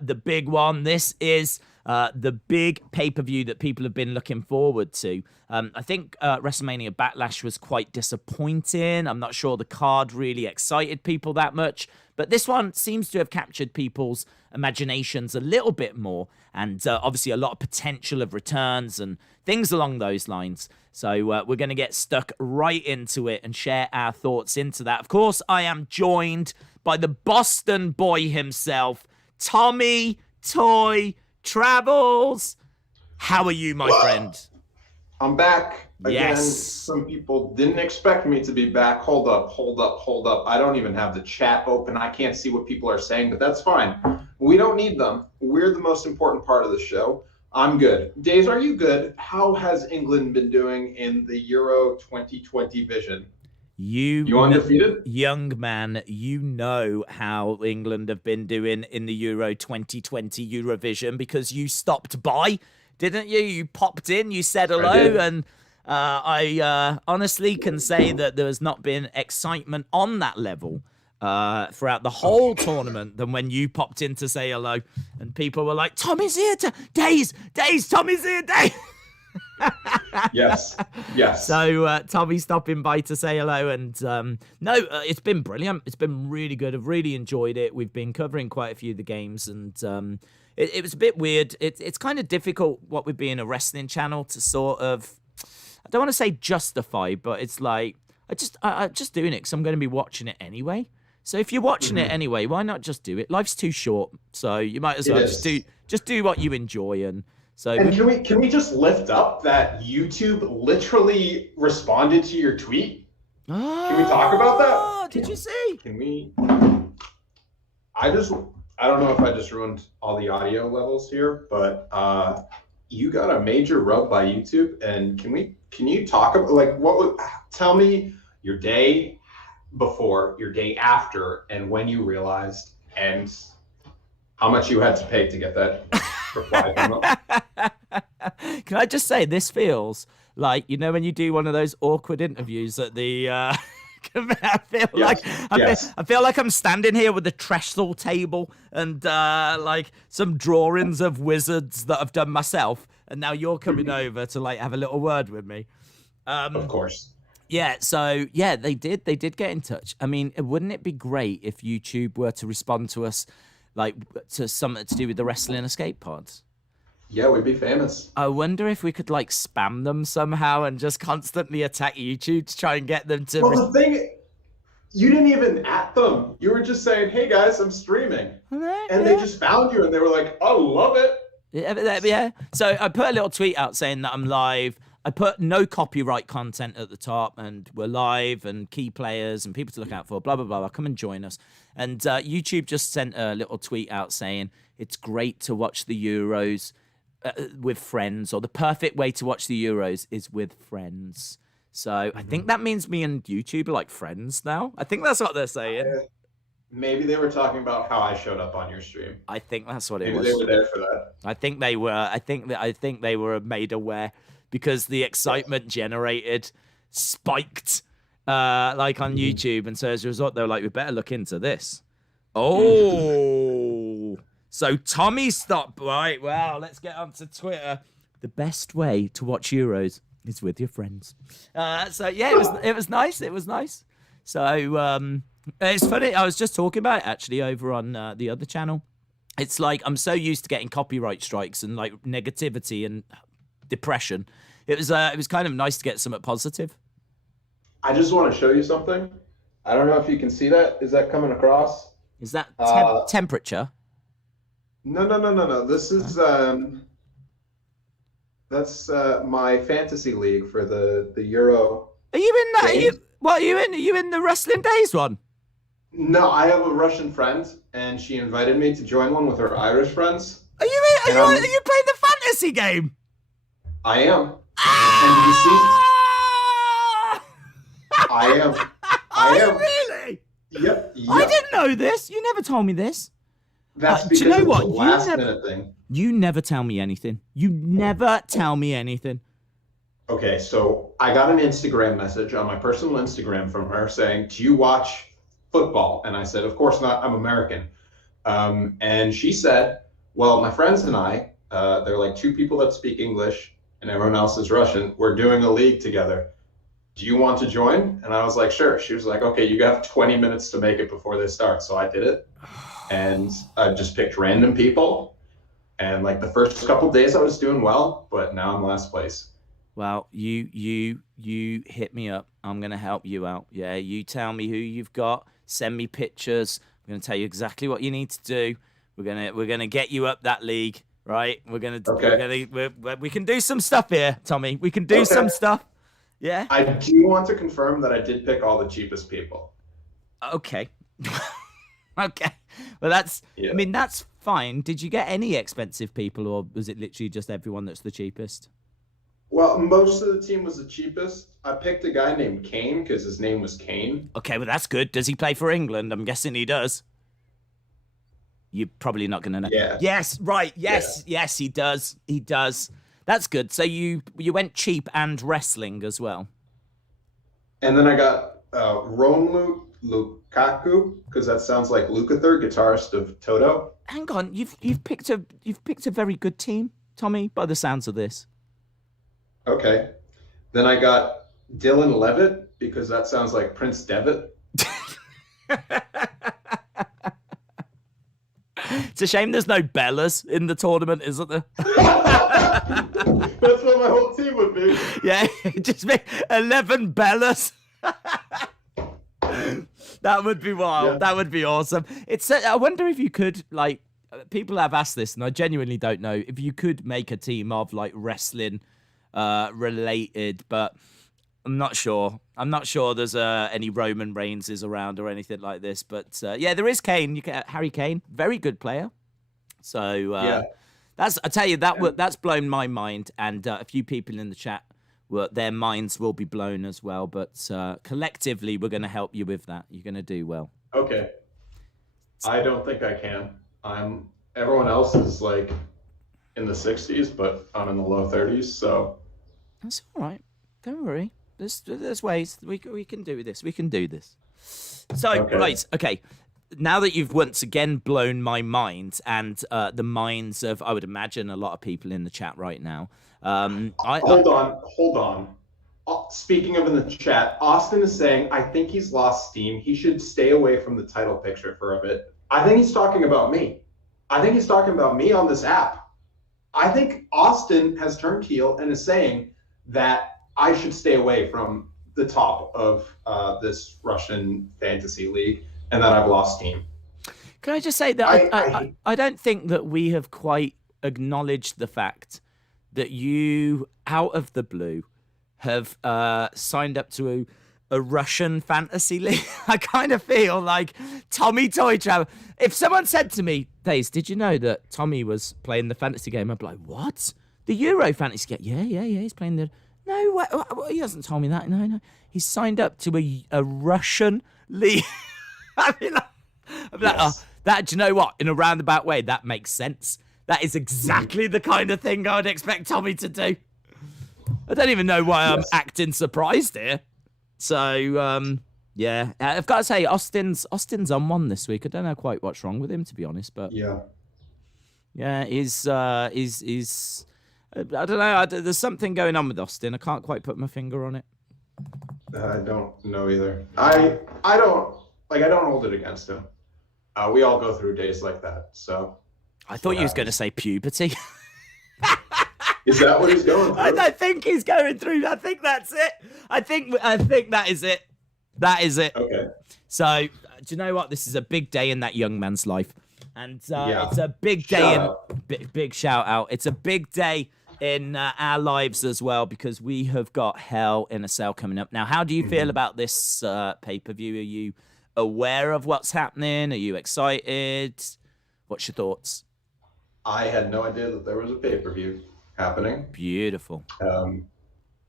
the big one. This is the big pay-per-view that people have been looking forward to. I think WrestleMania Backlash was quite disappointing. I'm not sure the card really excited people that much, but this one seems to have captured people's imaginations a little bit more, and obviously a lot of potential of returns and things along those lines. So we're going to get stuck right into it and share our thoughts into that. Of course, I am joined by the Boston boy himself, Tommy Toy Travels. How are you, my friend? I'm back again. Yes. Some people didn't expect me to be back. Hold up. I don't even have the chat open. I can't see what people are saying, but that's fine. We don't need them. We're the most important part of the show. I'm good. Daze, are you good? How has England been doing in the Euro 2020 vision? You undefeated? Young man, you know how England have been doing in the Euro 2020 Eurovision because you stopped by, didn't you? You popped in, you said hello, and I honestly can say that there has not been excitement on that level throughout the whole tournament than when you popped in to say hello, and people were like, Tommy's here, Daze, Tommy's here, Daze. Yes. So Tommy stopping by to say hello, and it's been brilliant. It's been really good. I've really enjoyed it. We've been covering quite a few of the games, and it was a bit weird. It's kind of difficult what with being a wrestling channel to sort of, I don't want to say justify, but it's like I'm just doing it because I'm going to be watching it anyway. So if you're watching it anyway, why not just do it? Life's too short, so you might as well just do what you enjoy. And so, and can we just lift up that YouTube literally responded to your tweet? Can we talk about that? Did you see? Can we? I don't know if I just ruined all the audio levels here, but you got a major rub by YouTube, and can you talk about tell me your day before, your day after, and when you realized, and how much you had to pay to get that reply from them. Can I just say, this feels like, when you do one of those awkward interviews at the I feel like I'm standing here with a trestle table and some drawings of wizards that I've done myself, and now you're coming over to have a little word with me. Of course. Yeah, so they did get in touch. I mean, wouldn't it be great if YouTube were to respond to us to something to do with the Wrestling Escape Pods? Yeah, we'd be famous. I wonder if we could spam them somehow and just constantly attack YouTube to try and get them to. Well, the thing, you didn't even at them. You were just saying, "Hey guys, I'm streaming," and they just found you and they were like, "I love it." Yeah. So I put a little tweet out saying that I'm live. I put no copyright content at the top, and we're live, and key players and people to look out for, blah, blah, blah. Come and join us. And YouTube just sent a little tweet out saying it's great to watch the Euros with friends, or the perfect way to watch the Euros is with friends. So I think that means me and YouTube are like friends now. I think that's what they're saying. Maybe they were talking about how I showed up on your stream. I think that's what it was. Maybe they were there for that. I think they were. I think they were made aware, because the excitement generated spiked on YouTube. And so as a result, they were like, we better look into this. Oh, so Tommy stopped by. Well, let's get onto Twitter. The best way to watch Euros is with your friends. It was nice. It was nice. So it's funny. I was just talking about it actually over on the other channel. It's like I'm so used to getting copyright strikes and negativity and depression. It was kind of nice to get something positive. I just want to show you something. I don't know if you can see that. Is that coming across? Is that temperature? No. This is that's my fantasy league for the Euro. Are you in that? Are you in the Wrestling Daze one? No, I have a Russian friend, and she invited me to join one with her Irish friends. Are you playing the fantasy game? I am. And do you see? I am. Really? Yep. I didn't know this. You never told me this. That's because it's a last minute thing. You never tell me anything. You never tell me anything. Okay, so I got an Instagram message on my personal Instagram from her saying, "Do you watch football?" And I said, "Of course not. I'm American." And she said, well, my friends and I, they're like 2 people that speak English and everyone else is Russian. We're doing a league together. Do you want to join? And I was like, sure. She was like, okay, you have 20 minutes to make it before they start. So I did it. And I just picked random people. And like the first couple of days I was doing well, but now I'm last place. Well, you hit me up. I'm gonna help you out. Yeah, you tell me who you've got. Send me pictures. I'm gonna tell you exactly what you need to do. We're gonna get you up that league, right? We can do some stuff here, Tommy. We can do some stuff. Yeah. I do want to confirm that I did pick all the cheapest people. Okay. Okay. Well, that's. Yeah. I mean, that's fine. Did you get any expensive people, or was it literally just everyone that's the cheapest? Well, most of the team was the cheapest. I picked a guy named Kane because his name was Kane. Okay, well, that's good. Does he play for England? I'm guessing he does. You're probably not going to know. Yeah. Yes, right. Yes, yeah. Yes, he does. He does. That's good. So you went cheap and wrestling as well. And then I got Romelu Lukaku, because that sounds like Lukather, guitarist of Toto. Hang on, you've picked a very good team, Tommy, by the sounds of this. Okay. Then I got Dylan Levitt, because that sounds like Prince Devitt. It's a shame there's no Bellas in the tournament, isn't there? That's what my whole team would be. Yeah, just make 11 Bellas. That would be wild. Yeah. That would be awesome. I wonder if you could, like, people have asked this, and I genuinely don't know, if you could make a team of, like, wrestling related, but I'm not sure. I'm not sure there's any Roman Reigns around or anything like this. But yeah, there is Kane. You get Harry Kane, very good player. So yeah, I tell you that's blown my mind, and a few people in the chat their minds will be blown as well. But collectively, we're going to help you with that. You're going to do well. Okay. I don't think I can. Everyone else is like in the 60s, but I'm in the low 30s. So that's all right. Don't worry. There's ways we can do this. We can do this. So okay. Right, okay. Now that you've once again blown my mind and the minds of, I would imagine, a lot of people in the chat right now. Hold on. Speaking of in the chat, Austin is saying, I think he's lost steam. He should stay away from the title picture for a bit. I think he's talking about me. I think he's talking about me on this app. I think Austin has turned heel and is saying that I should stay away from the top of this Russian fantasy league and that I've lost steam. Can I just say that I don't think that we have quite acknowledged the fact that you, out of the blue, have signed up to a Russian fantasy league. I kind of feel like Tommy Toy Travel. If someone said to me, Daze, did you know that Tommy was playing the fantasy game? I'd be like, what? The Euro fantasy game? Yeah, he's playing the... No, he hasn't told me that. No. He's signed up to a Russian league. I'd be like, yes. Do you know what? In a roundabout way, that makes sense. That is exactly the kind of thing I would expect Tommy to do. I don't even know why I'm acting surprised here. So, yeah. I've got to say, Austin's on one this week. I don't know quite what's wrong with him, to be honest. But yeah, he's I don't know. There's something going on with Austin. I can't quite put my finger on it. I don't know either. I don't hold it against him. We all go through days like that. So I thought you was going to say puberty. Is that what he's going through? I don't think he's going through. I think that's it. I think that is it. That is it. Okay. So do you know what? This is a big day in that young man's life, and it's a big day big shout out. It's a big day in our lives as well, because we have got Hell in a Cell coming up. Now, how do you feel about this pay-per-view? Are you aware of what's happening? Are you excited? What's your thoughts? I had no idea that there was a pay-per-view happening. Beautiful.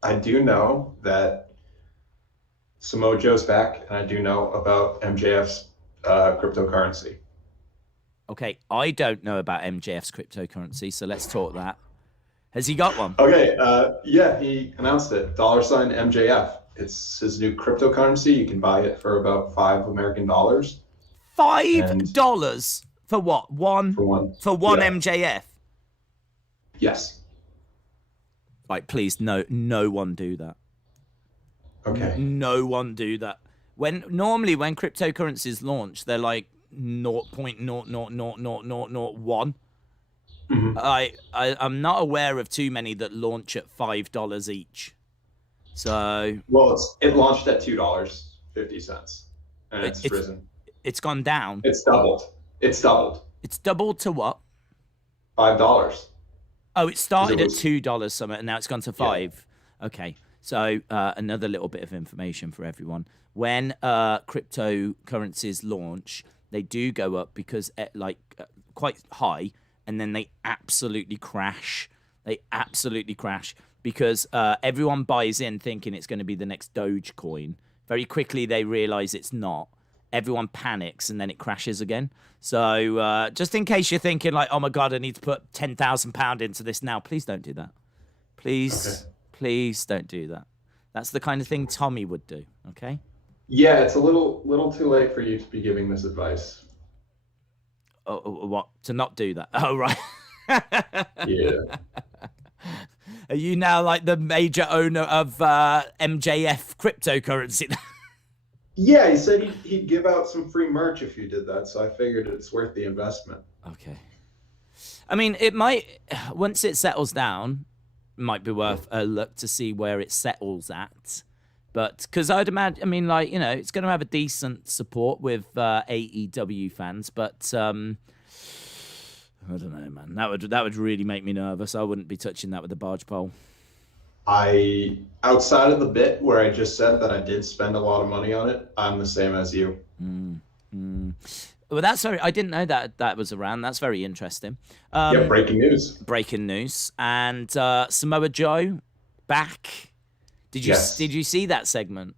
I do know that Samoa Joe's back, and I do know about MJF's cryptocurrency. Okay, I don't know about MJF's cryptocurrency, so let's talk that. Has he got one? Okay, yeah, he announced it. $MJF. It's his new cryptocurrency. You can buy it for about $5 American. $5 For what? One? For one yeah. MJF? Yes. Like, please, no one do that. Okay. No one do that. Normally when cryptocurrencies launch, they're like 0.0000001. I'm not aware of too many that launch at $5 each. So it launched at $2.50, and it's risen. It's gone down. It's doubled. It's doubled to what? $5. Oh, it started at $2 something, and now it's gone to $5. Yeah. Okay. So another little bit of information for everyone. When cryptocurrencies launch, they do go up because quite high, and then they absolutely crash. Because everyone buys in thinking it's going to be the next Dogecoin. Very quickly, they realize it's not. Everyone panics, and then it crashes again. So just in case you're thinking like, oh my God, I need to put £10,000 into this now, please don't do that. Please don't do that. That's the kind of thing Tommy would do, okay? Yeah, it's a little too late for you to be giving this advice. Oh, what? To not do that? Oh, right. Yeah. Are you now like the major owner of MJF cryptocurrency? Yeah, he said he'd give out some free merch if you did that, so I figured it's worth the investment. Okay. I mean, it might, once it settles down, might be worth a look to see where it settles at. But, because I'd imagine, I mean, like, you know, it's going to have a decent support with AEW fans, but I don't know, man. That would really make me nervous. I wouldn't be touching that with a barge pole. Outside of the bit where I just said that I did spend a lot of money on it, I'm the same as you. Well, that's I didn't know that was around. That's very interesting. Yeah, breaking news. And Samoa Joe back. Did you see that segment?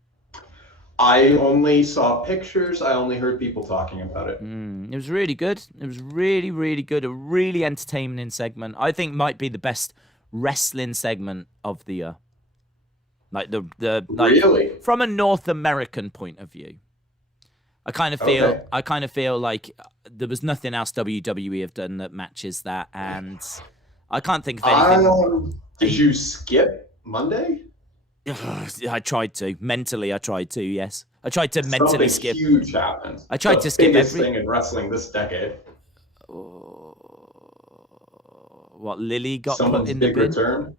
I only saw pictures. I only heard people talking about it. It was really good. It was really, really good. A really entertaining segment. I think might be the best wrestling segment of the year. Like really? From a North American point of view. I kind of feel like there was nothing else WWE have done that matches that, and I can't think of anything. Did you skip Monday? I tried to. Mentally, I tried to, yes. I tried to mentally skip. Something huge happened. I tried to skip biggest thing in wrestling this decade. What, Lily got Someone's put in the bin? return?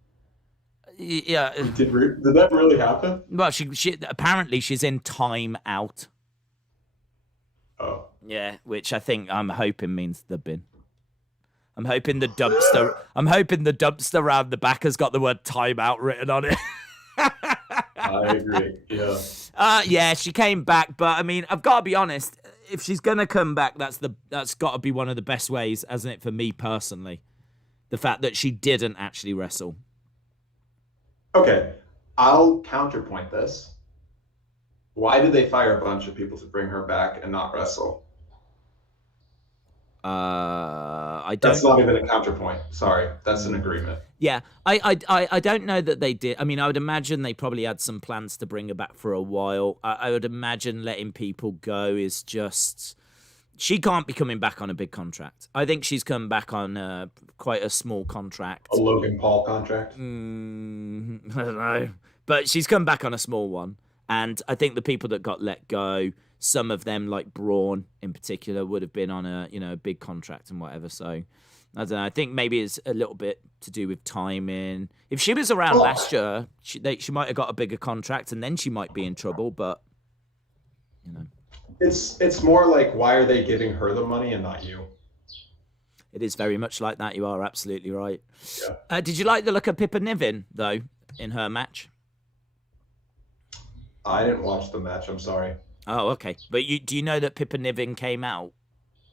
Yeah. Did that really happen? Well, she apparently she's in time out. Oh. Yeah, which I'm hoping means the bin. I'm hoping the dumpster around the back has got the word timeout written on it. I agree. Yeah. Yeah, she came back, but I mean, I've got to be honest. If she's gonna come back, that's got to be one of the best ways, hasn't it, for me personally? The fact that she didn't actually wrestle. Okay, I'll counterpoint this. Why did they fire a bunch of people to bring her back and not wrestle? That's not even a counterpoint. Sorry, that's an agreement. Yeah, I don't know that they did. I mean, I would imagine they probably had some plans to bring her back for a while. I would imagine letting people go is just... She can't be coming back on a big contract. I think she's come back on quite a small contract. A Logan Paul contract? I don't know. But she's come back on a small one. And I think the people that got let go, some of them, like Braun in particular, would have been on a big contract and whatever. So I don't know. I think maybe it's a little bit to do with timing. If she was around last year, she might have got a bigger contract, and then she might be in trouble. But it's more like, why are they giving her the money and not you? It is very much like that. You are absolutely right. Yeah. Did you like the look of Pippa Niven though in her match? I didn't watch the match. I'm sorry. Oh, okay. But do you know that Pippa Niven came out?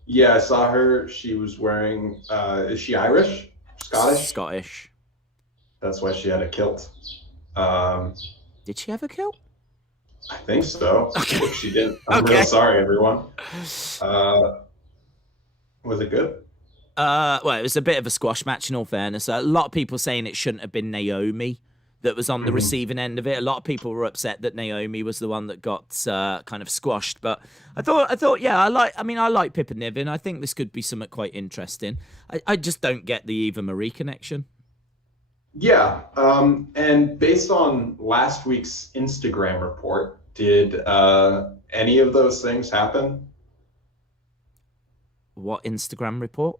Yeah, I saw her. She was wearing. Is she Irish? Scottish? Scottish. That's why she had a kilt. Did she have a kilt? I think so. Okay. If she didn't, I'm real sorry, everyone. Was it good? Well, it was a bit of a squash match, in all fairness. A lot of people saying it shouldn't have been Naomi that was on the receiving end of it. A lot of people were upset that Naomi was the one that got kind of squashed. But I thought, yeah, I like Pippa Niven. I think this could be something quite interesting. I just don't get the Eva Marie connection. Yeah, and based on last week's Instagram report, did any of those things happen? What Instagram report?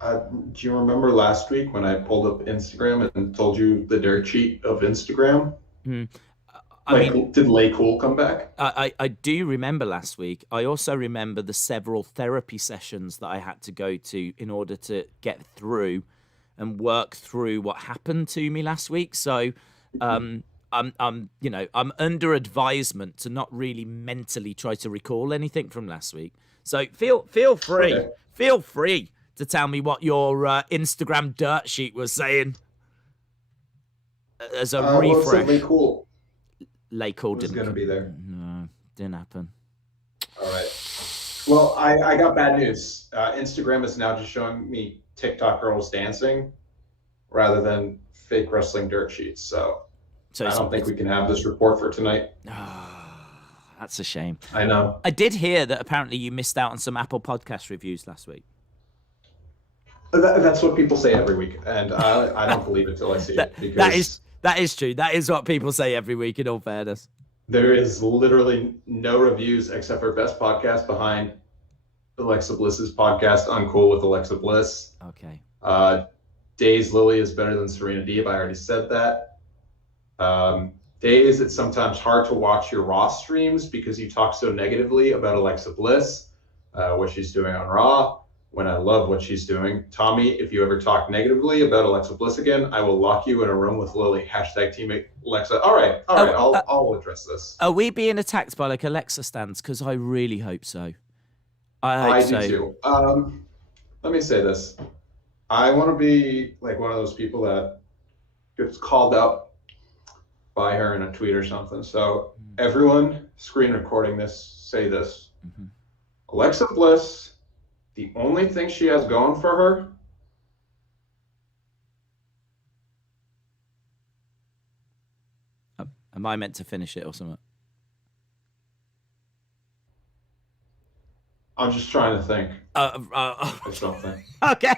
Do you remember last week when I pulled up Instagram and told you the dirt sheet of Instagram? Did Lay Cool come back? I do remember last week. I also remember the several therapy sessions that I had to go to in order to get through and work through what happened to me last week. So I'm under advisement to not really mentally try to recall anything from last week. So feel free. Okay. Feel free to tell me what your Instagram dirt sheet was saying as a refresh. Lay Cool. Lay Cool didn't going to be there. No, didn't happen. All right. Well, I got bad news. Instagram is now just showing me TikTok girls dancing rather than fake wrestling dirt sheets. So I don't think we can have this report for tonight. That's a shame. I know. I did hear that apparently you missed out on some Apple Podcast reviews last week. That's what people say every week, and I don't believe it till I see it. Because that is true. That is what people say every week, in all fairness. There is literally no reviews except for Best Podcast behind Alexa Bliss's podcast, Uncool with Alexa Bliss. Okay. Daze Lily is better than Serena Deeb. I already said that. Daze, it's sometimes hard to watch your Raw streams because you talk so negatively about Alexa Bliss, what she's doing on Raw, when I love what she's doing. Tommy, if you ever talk negatively about Alexa Bliss again, I will lock you in a room with Lily. # teammate Alexa. All right. I'll address this. Are we being attacked by like Alexa stands? Because I really hope so. I do too. Let me say this. I want to be like one of those people that gets called out by her in a tweet or something. So everyone screen recording this, say this. Mm-hmm. Alexa Bliss, the only thing she has going for her am I meant to finish it or something? I'm just trying to think of something. Okay.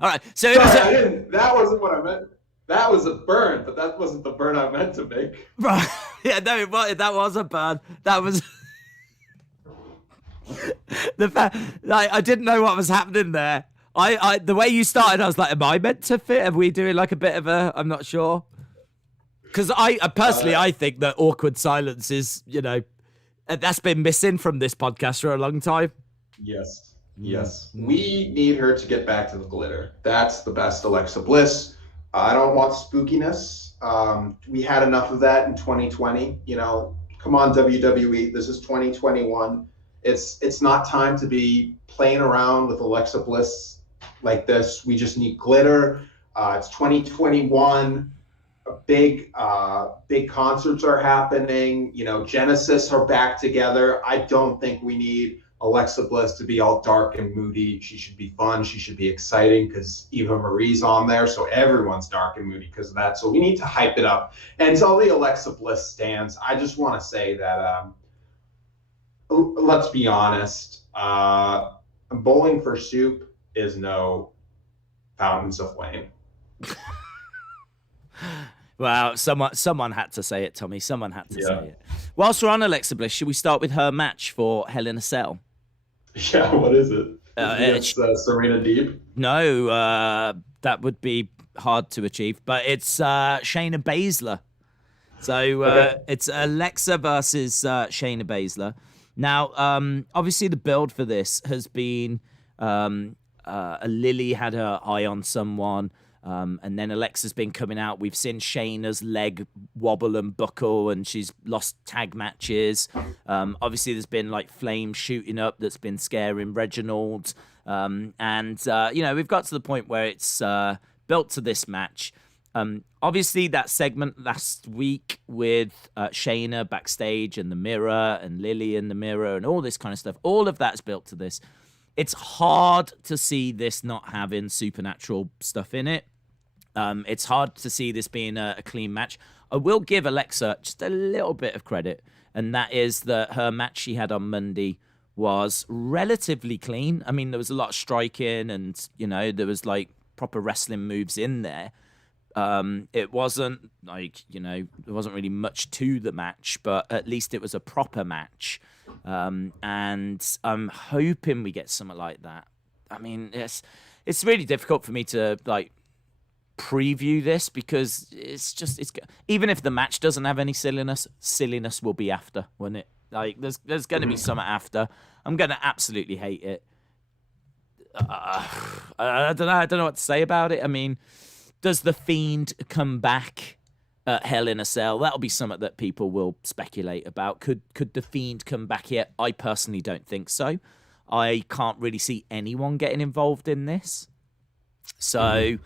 All right. So that wasn't what I meant. That was a burn, but that wasn't the burn I meant to make. Right. Yeah, no, that was a burn. That was the fact, like, I didn't know what was happening there. I the way you started, I was like, am I meant to fit? Are we doing like a bit of a, I'm not sure. Because I personally, I think that awkward silence is, that's been missing from this podcast for a long time. Yes. We need her to get back to the glitter. That's the best Alexa Bliss. I don't want spookiness. We had enough of that in 2020. Come on, WWE. This is 2021. It's not time to be playing around with Alexa Bliss like this. We just need glitter. It's 2021. Big concerts are happening. Genesis are back together. I don't think we need Alexa Bliss to be all dark and moody. She should be fun. She should be exciting because Eva Marie's on there. So everyone's dark and moody because of that. So we need to hype it up. And to all the Alexa Bliss stands, I just want to say that, let's be honest, Bowling for Soup is no Fountains of Wayne. Wow, someone had to say it, Tommy. Someone had to say it. Whilst we're on Alexa Bliss, should we start with her match for Hell in a Cell? Yeah, what is it? It's Serena Deeb? No, that would be hard to achieve, but it's Shayna Baszler. So it's Alexa versus Shayna Baszler. Now, obviously the build for this has been Lily had her eye on someone. And then Alexa's been coming out. We've seen Shayna's leg wobble and buckle, and she's lost tag matches. Obviously, there's been like flames shooting up that's been scaring Reginald. We've got to the point where it's built to this match. Obviously, that segment last week with Shayna backstage and the mirror and Lily in the mirror and all this kind of stuff, all of that's built to this. It's hard to see this not having supernatural stuff in it. It's hard to see this being a clean match. I will give Alexa just a little bit of credit, and that is that her match she had on Monday was relatively clean. I mean, there was a lot of striking and, there was like proper wrestling moves in there. It wasn't like, there wasn't really much to the match, but at least it was a proper match. And I'm hoping we get something like that. I mean, it's really difficult for me to like preview this because it's even if the match doesn't have any silliness will be after, won't it? Like there's going to be something after. I'm going to absolutely hate it. I don't know what to say about it. I mean, does the Fiend come back at Hell in a Cell? That'll be something that people will speculate about. Could the Fiend come back here? I personally don't think so. I can't really see anyone getting involved in this. So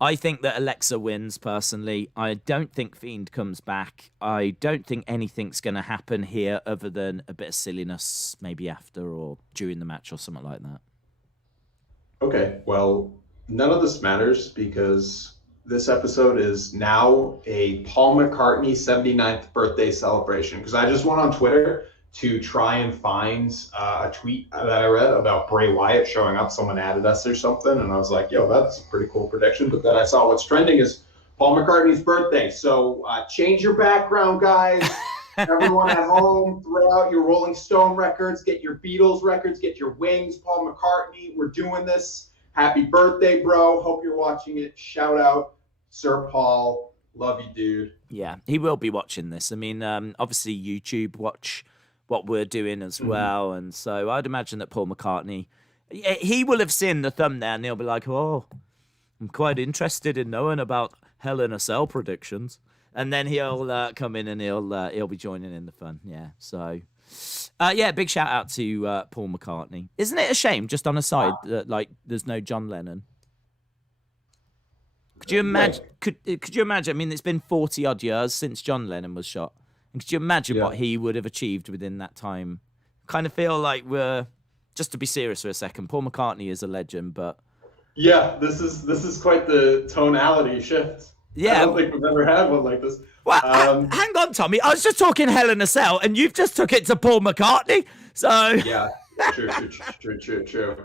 I think that Alexa wins, personally. I don't think Fiend comes back. I don't think anything's going to happen here other than a bit of silliness maybe after or during the match or something like that. Okay, well, none of this matters because this episode is now a Paul McCartney 79th birthday celebration. Because I just went on Twitter to try and find a tweet that I read about Bray Wyatt showing up. Someone added us or something, and I was like, yo, that's a pretty cool prediction. But then I saw what's trending is Paul McCartney's birthday. So change your background, guys. Everyone at home, throw out your Rolling Stone records, get your Beatles records, get your Wings, Paul McCartney. We're doing this. Happy birthday, bro. Hope you're watching it. Shout out, Sir Paul. Love you, dude. Yeah, he will be watching this. I mean, obviously YouTube watch what we're doing as well. And so I'd imagine that Paul McCartney, he will have seen the thumbnail and he'll be like, oh, I'm quite interested in knowing about Hell in a Cell predictions. And then he'll come in and he'll be joining in the fun. Yeah. So, big shout out to Paul McCartney. Isn't it a shame, just on a side, that like there's no John Lennon? Could you imagine? Could you imagine? I mean, it's been 40 odd years since John Lennon was shot. And could you imagine what he would have achieved within that time? Kind of feel like we're, just to be serious for a second, Paul McCartney is a legend, but yeah, this is quite the tonality shift. Yeah, I don't think we've ever had one like this. Well, hang on, Tommy. I was just talking Hell in a Cell, and you've just took it to Paul McCartney. So yeah, true.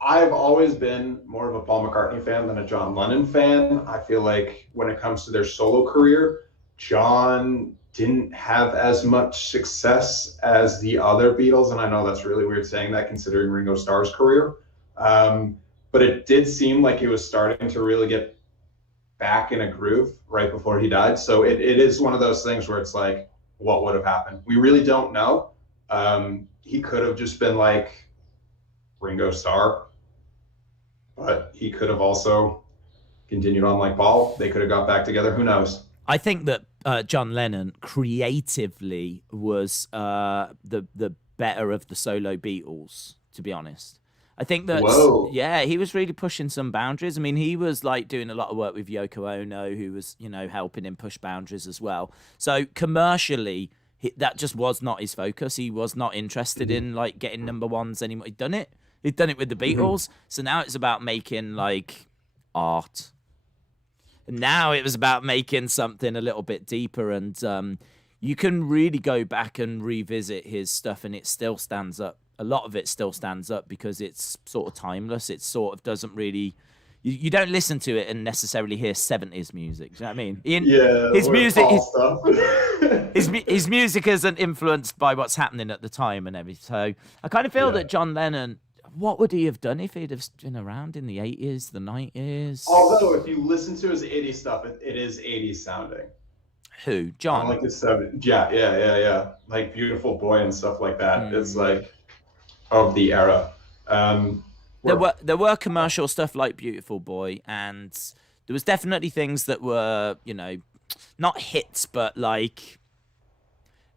I've always been more of a Paul McCartney fan than a John Lennon fan. I feel like when it comes to their solo career, John didn't have as much success as the other Beatles, and I know that's really weird saying that considering Ringo Starr's career. But it did seem like he was starting to really get back in a groove right before he died. So it is one of those things where it's like, what would have happened? We really don't know. He could have just been like Ringo Starr, but he could have also continued on like Paul. They could have got back together. Who knows? I think that John Lennon creatively was the better of the solo Beatles, to be honest. I think that, he was really pushing some boundaries. I mean, he was like doing a lot of work with Yoko Ono, who was, helping him push boundaries as well. So commercially, that just was not his focus. He was not interested in like getting number ones anymore. He'd done it with the Beatles. So now it's about making like art. And now it was about making something a little bit deeper. And you can really go back and revisit his stuff and it still stands up. A lot of it still stands up because it's sort of timeless. It sort of doesn't really... You don't listen to it and necessarily hear 70s music. Do you know what I mean? His music... his music isn't influenced by what's happening at the time and everything. So I kind of feel that John Lennon... What would he have done if he'd have been around in the 80s, the 90s? Although, if you listen to his 80s stuff, it is 80s sounding. Who? John? Like his 70s. Yeah. Like Beautiful Boy and stuff like that. It's like of the era. There were commercial stuff like Beautiful Boy, and there was definitely things that were, not hits, but like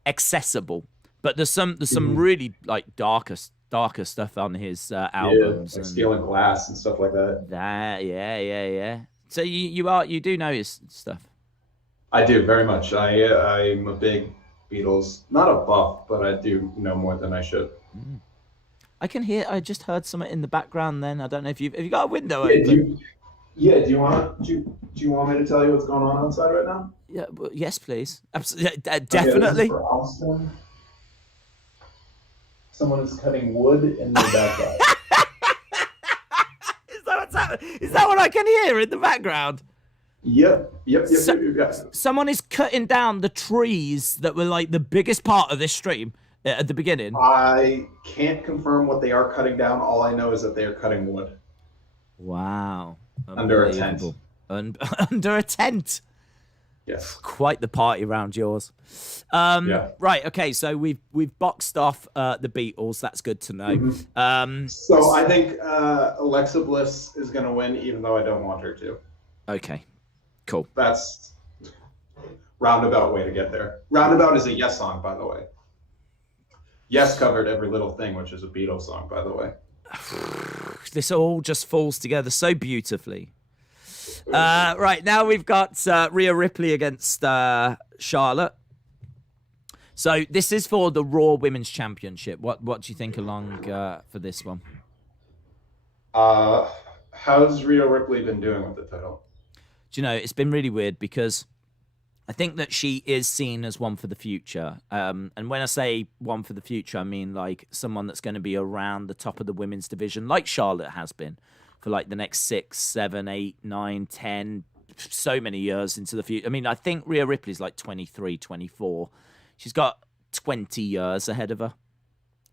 accessible. But there's some really like darker stuff on his albums, like Steel and Glass and stuff like that. Yeah. So you do know his stuff. I do very much. I'm a big Beatles, not a buff, but I do know more than I should. I just heard something in the background. Then I don't know if have you got a window open. Yeah, do you want me to tell you what's going on outside right now? Yeah, well, yes, please. Absolutely, definitely. Okay, for Austin, someone is cutting wood in their backyard. Is that what I can hear in the background? Yep. Someone is cutting down the trees that were like the biggest part of this stream at the beginning. I can't confirm what they are cutting down. All I know is that they are cutting wood. Wow. Under a tent. Under a tent. Yes. Quite the party around yours. Yeah. Right. Okay. So we've boxed off the Beatles. That's good to know. Mm-hmm. So I think Alexa Bliss is going to win, even though I don't want her to. Okay. Cool. That's roundabout way to get there. Roundabout is a Yes song, by the way. Yes covered Every Little Thing, which is a Beatles song, by the way. This all just falls together so beautifully. Right, now we've got Rhea Ripley against Charlotte. So this is for the Raw Women's Championship. What do you think along for this one? How's Rhea Ripley been doing with the title? Do you know, it's been really weird because I think that she is seen as one for the future. And when I say one for the future, I mean like someone that's going to be around the top of the women's division, like Charlotte has been for like the next 6, 7, 8, 9, 10, so many years into the future. I mean, I think Rhea Ripley's like 23, 24. She's got 20 years ahead of her.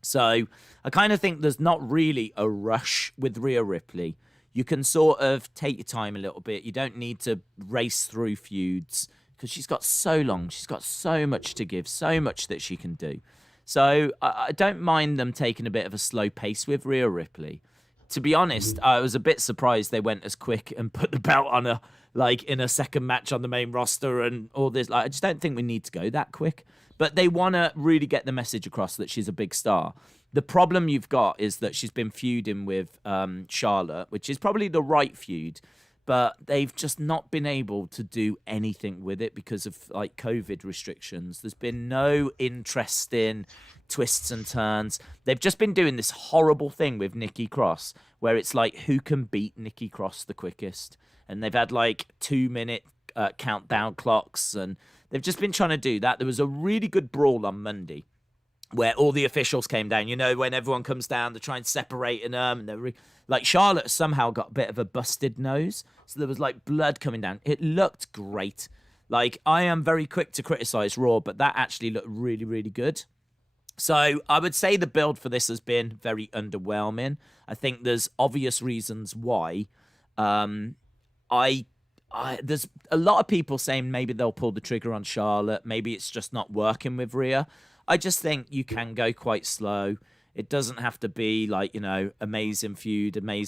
So I kind of think there's not really a rush with Rhea Ripley. You can sort of take your time a little bit. You don't need to race through feuds because she's got so long. She's got so much to give, so much that she can do. So I don't mind them taking a bit of a slow pace with Rhea Ripley. To be honest, I was a bit surprised they went as quick and put the belt on her, like in a second match on the main roster and all this. Like, I just don't think we need to go that quick. But they want to really get the message across that she's a big star. The problem you've got is that she's been feuding with Charlotte, which is probably the right feud, but they've just not been able to do anything with it because of like COVID restrictions. There's been no interest in twists and turns. They've just been doing this horrible thing with Nikki Cross where it's like who can beat Nikki Cross the quickest, and they've had like 2-minute countdown clocks, and they've just been trying to do that. There was a really good brawl on Monday where all the officials came down. You know, when everyone comes down, they're trying to separate them, and they're like Charlotte somehow got a bit of a busted nose, so there was like blood coming down. It looked great. Like, I am very quick to criticize Raw, but that actually looked really, really good. So I would say the build for this has been very underwhelming. I think there's obvious reasons why. There's a lot of people saying maybe they'll pull the trigger on Charlotte. Maybe it's just not working with Rhea. I just think you can go quite slow. It doesn't have to be like, you know, amazing feud. Like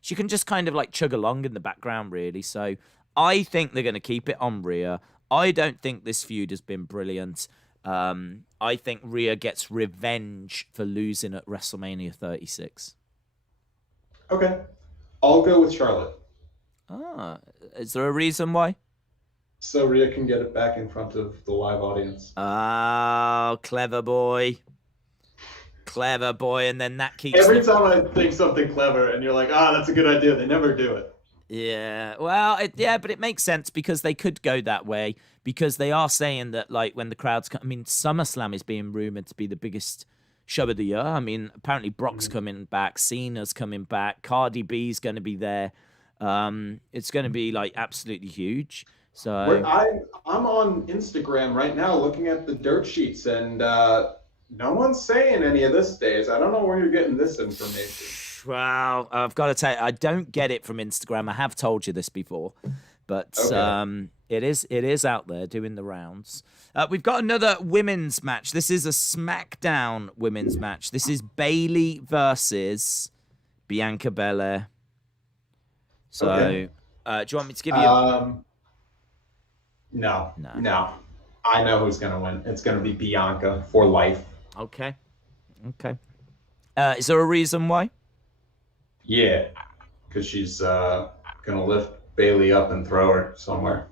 she can just kind of like chug along in the background, really. So I think they're going to keep it on Rhea. I don't think this feud has been brilliant. I think Rhea gets revenge for losing at WrestleMania 36. Okay. I'll go with Charlotte. Is there a reason why? So Rhea can get it back in front of the live audience. Oh, clever boy. Clever boy, and then that keeps... Every time I think something clever, and you're like, that's a good idea, they never do it. Yeah, well, but it makes sense because they could go that way, because they are saying that, like, when the crowds come... I mean, SummerSlam is being rumored to be the biggest show of the year. I mean, apparently Brock's coming back, Cena's coming back, Cardi B's going to be there. It's going to be, like, absolutely huge. So I'm on Instagram right now looking at the dirt sheets, and no one's saying any of this, Daze. I don't know where you're getting this information. Well, I've got to tell you, I don't get it from Instagram. I have told you this before, but okay. It is out there doing the rounds. We've got another women's match. This is a SmackDown women's match. This is Bayley versus Bianca Belair. So, do you want me to give you? No. I know who's going to win. It's going to be Bianca for life. Okay. Is there a reason why? Yeah, because she's going to lift Bayley up and throw her somewhere.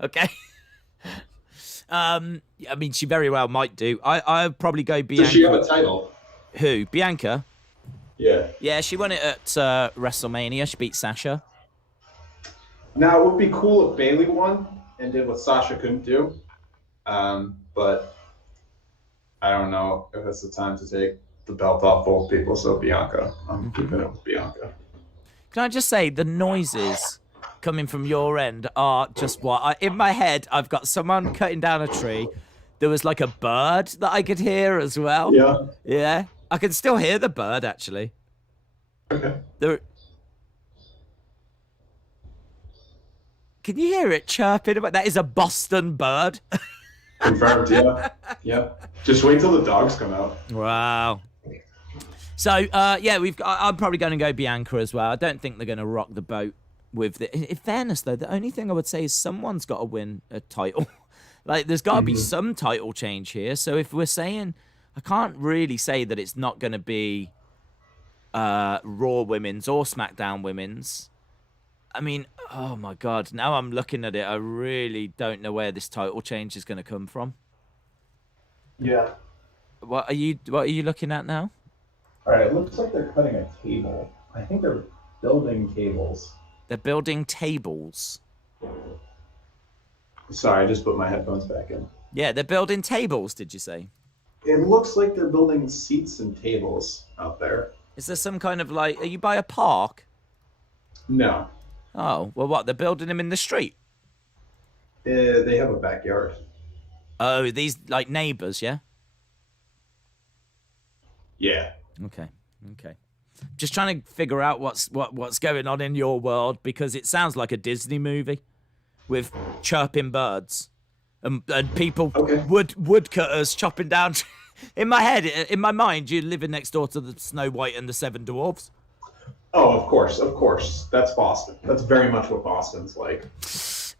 Okay. I mean, she very well might do. I'd probably go Bianca. Does she have a title? Who? Bianca? Yeah. Yeah, she won it at WrestleMania. She beat Sasha. Now, it would be cool if Bayley won and did what Sasha couldn't do. But I don't know if it's the time to take the belt off both people. So Bianca, I'm keeping it with Bianca. Can I just say the noises coming from your end are just what in my head I've got someone cutting down a tree. There was like a bird that I could hear as well. Yeah. Yeah. I can still hear the bird actually. Okay. Can you hear it chirping? That is a Boston bird. Confirmed, yeah. Yeah. Just wait till the dogs come out. Wow. So, yeah, I'm probably going to go Bianca as well. I don't think they're going to rock the boat with it. In fairness, though, the only thing I would say is someone's got to win a title. Like, there's got to be some title change here. So if we're saying, I can't really say that it's not going to be Raw Women's or SmackDown Women's. I mean, oh my God, now I'm looking at it, I really don't know where this title change is going to come from. Yeah. What are you looking at now? All right, it looks like they're cutting a table. I think they're building tables. They're building tables. Sorry, I just put my headphones back in. Yeah, they're building tables, did you say? It looks like they're building seats and tables out there. Is there some kind of like, are you by a park? No. Oh, well what, they're building them in the street? They have a backyard. Oh, these like neighbors, yeah? Yeah. Okay. Just trying to figure out what's going on in your world because it sounds like a Disney movie with chirping birds and people woodcutters chopping down. In my head, in my mind, you're living next door to the Snow White and the Seven Dwarfs. Oh, of course. That's Boston. That's very much what Boston's like.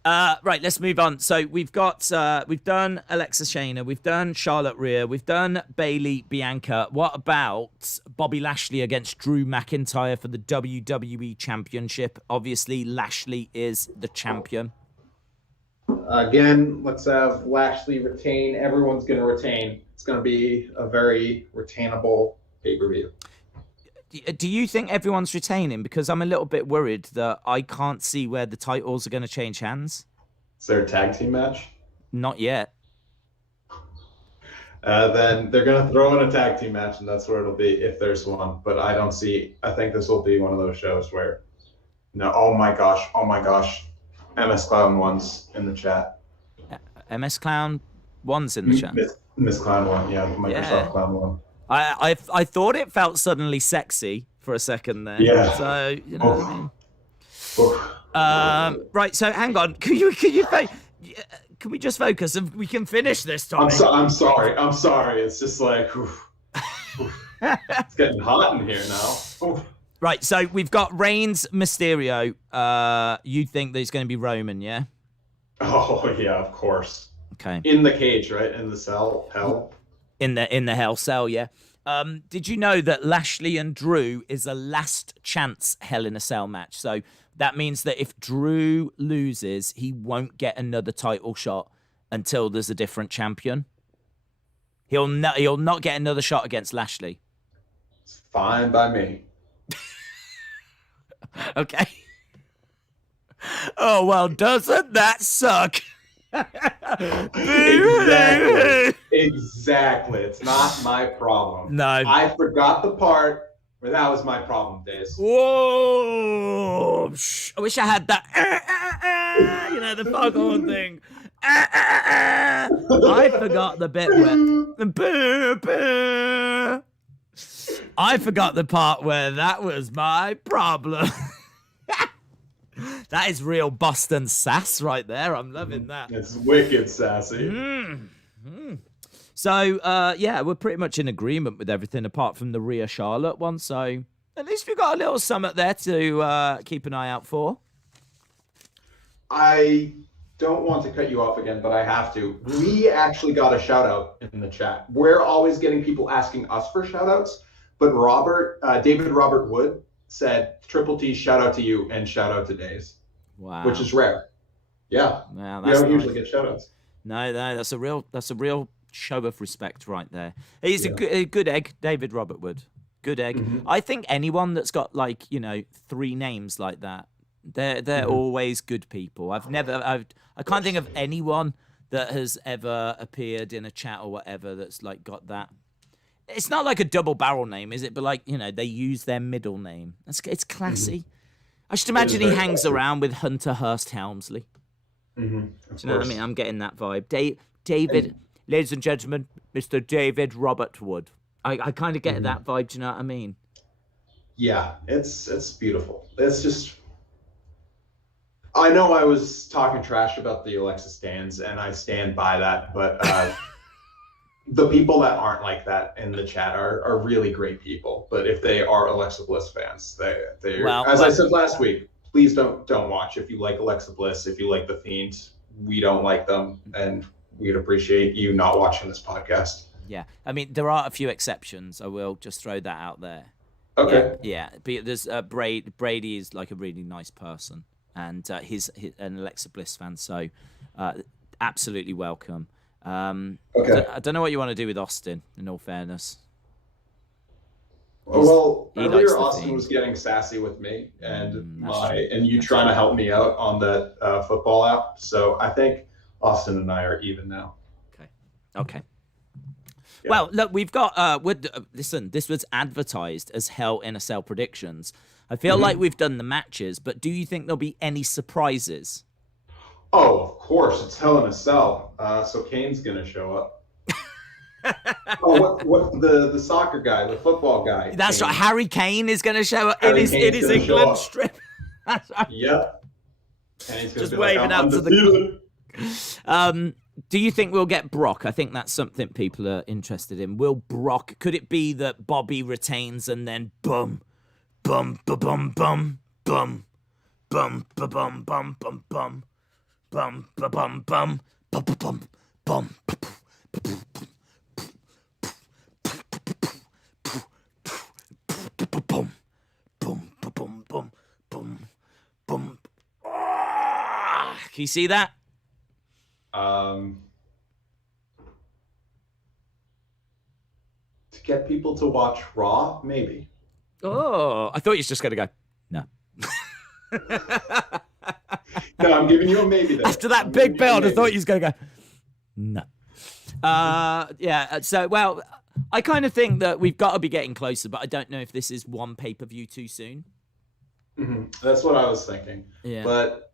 Right, let's move on. So we've done Alexa Shayna, we've done Charlotte Rhea, we've done Bayley Bianca. What about Bobby Lashley against Drew McIntyre for the WWE Championship? Obviously, Lashley is the champion. Again, let's have Lashley retain. Everyone's going to retain. It's going to be a very retainable pay-per-view. Do you think everyone's retaining? Because I'm a little bit worried that I can't see where the titles are going to change hands. Is there a tag team match? Not yet. Then they're going to throw in a tag team match, and that's where it'll be if there's one. But I think this will be one of those shows where, oh my gosh. MS Clown one's in the chat. MS Clown one's in the chat. Miss Clown one, yeah, Microsoft Clown one. I thought it felt suddenly sexy for a second there. Yeah. So you know what I mean. Right. So hang on. Can we just focus and we can finish this time? I'm sorry. It's just like it's getting hot in here now. Right. So we've got Reigns, Mysterio. You think that it's going to be Roman, yeah? Oh yeah, of course. Okay. In the cage, right? In the cell, hell. In the Hell Cell, yeah. Did you know that Lashley and Drew is a last chance Hell in a Cell match? So that means that if Drew loses, he won't get another title shot until there's a different champion. He'll not get another shot against Lashley. It's fine by me. Okay. Oh well, doesn't that suck? Exactly. It's not my problem. No. I forgot the part where that was my problem, Daze. Whoa! I wish I had that. The foghorn thing. I forgot the bit where. I forgot the part where that was my problem. That is real Boston sass right there. I'm loving that. It's wicked sassy. So, we're pretty much in agreement with everything apart from the Rhea Charlotte one. So, at least we've got a little summit there to keep an eye out for. I don't want to cut you off again, but I have to. We actually got a shout out in the chat. We're always getting people asking us for shout outs, but David Robert Wood said, Triple T, shout out to you and shout out to Daze. Wow. Which is rare. Yeah. Wow, we don't usually get shout outs. No, that's a real show of respect right there. He's a good egg, David Robert Wood. Good egg. Mm-hmm. I think anyone that's got like, 3 names like that, they're always good people. I can't think of anyone that has ever appeared in a chat or whatever that's like got that. It's not like a double barrel name, is it? But like, they use their middle name. It's classy. Mm-hmm. I should imagine he hangs around with Hunter Hearst Helmsley. Mm-hmm. Do you know what I mean? I'm getting that vibe. David, ladies and gentlemen, Mr. David Robert Wood. I kind of get that vibe. Do you know what I mean? Yeah, it's beautiful. It's just, I know I was talking trash about the Alexa stands, and I stand by that. But the people that aren't like that in the chat are really great people. But if they are Alexa Bliss fans, I said last week, please don't watch. If you like Alexa Bliss, if you like The Fiend, we don't like them, and we'd appreciate you not watching this podcast. Yeah, I mean, there are a few exceptions. I will just throw that out there. Okay. Yeah, but there's Brady is like a really nice person, and he's an Alexa Bliss fan, so absolutely welcome. Okay. I don't know what you want to do with Austin, in all fairness. Well, he earlier Austin was getting sassy with me and you trying to help me out on that football app. So I think Austin and I are even now. Okay. Yeah. Well, look, we've got. Listen, this was advertised as Hell in a Cell predictions. I feel like we've done the matches, but do you think there'll be any surprises? Oh, of course, it's Hell in a Cell. So Kane's gonna show up. What the soccer guy, the football guy? That's Kane. right. Harry Kane is going to show up in his England strip. That's right. Yep. And he's just waving out to the. Do you think we'll get Brock? I think that's something people are interested in. Will Brock? Could it be that Bobby retains and then bum, bum, ba bum, bum, bum, bum, ba bum, bum, bum, bum, bum, ba bum, bum, bum, bum, bum, bum, boom, boom, boom, boom, boom. Can you see that? To get people to watch Raw, maybe. Oh, I thought you were just going to go, no. No, I'm giving you a maybe there. After that big build, I thought you were going to go, no. Yeah, so, well, I kind of think that we've got to be getting closer, but I don't know if this is one pay-per-view too soon. Mm-hmm. That's what I was thinking. Yeah. But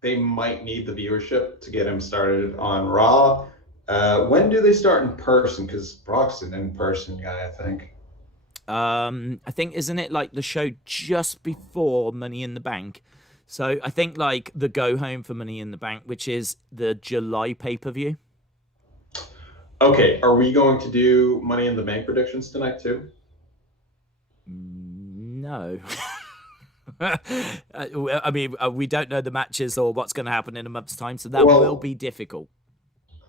they might need the viewership to get him started on Raw. When do they start in person? Because Brock's an in-person guy, I think. I think, isn't it like the show just before Money in the Bank? So I think like the go home for Money in the Bank, which is the July pay-per-view. Okay, are we going to do Money in the Bank predictions tonight too? No. I mean, we don't know the matches or what's going to happen in a month's time, so that will be difficult.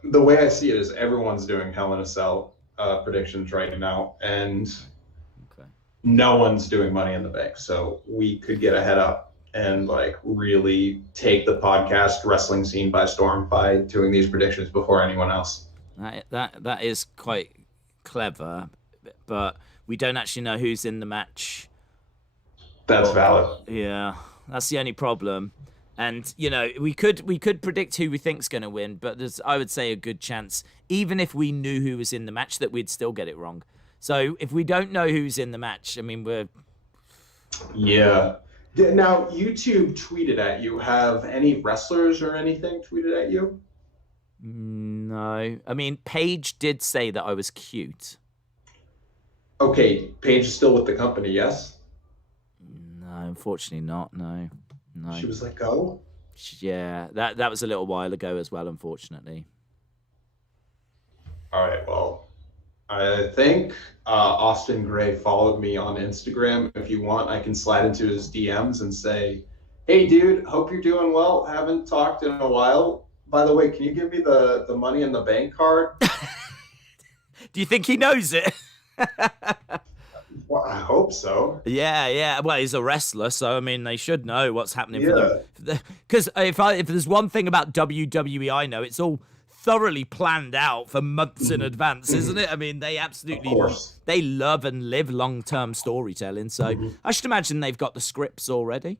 The way I see it is everyone's doing Hell in a Cell predictions right now, and no one's doing Money in the Bank. So we could get a head up and like really take the podcast wrestling scene by storm by doing these predictions before anyone else. That is quite clever, but we don't actually know who's in the match. That's valid. Yeah, that's the only problem. And we could predict who we think's going to win, but there's, I would say, a good chance, even if we knew who was in the match, that we'd still get it wrong. So if we don't know who's in the match, I mean, we're... Yeah. Now, YouTube tweeted at you. Have any wrestlers or anything tweeted at you? No. I mean, Paige did say that I was cute. Okay, Paige is still with the company, yes? No, unfortunately not, no. She was let go? Yeah, that was a little while ago as well, unfortunately. All right, well, I think Austin Gray followed me on Instagram. If you want, I can slide into his DMs and say, hey, dude, hope you're doing well. Haven't talked in a while. By the way, can you give me the Money in the Bank card? Do you think he knows it? Well, I hope so. Yeah. Well, he's a wrestler, so I mean, they should know what's happening for them. Because if there's one thing about WWE I know, it's all thoroughly planned out for months in advance, isn't it? I mean, they absolutely they love and live long-term storytelling. So I should imagine they've got the scripts already.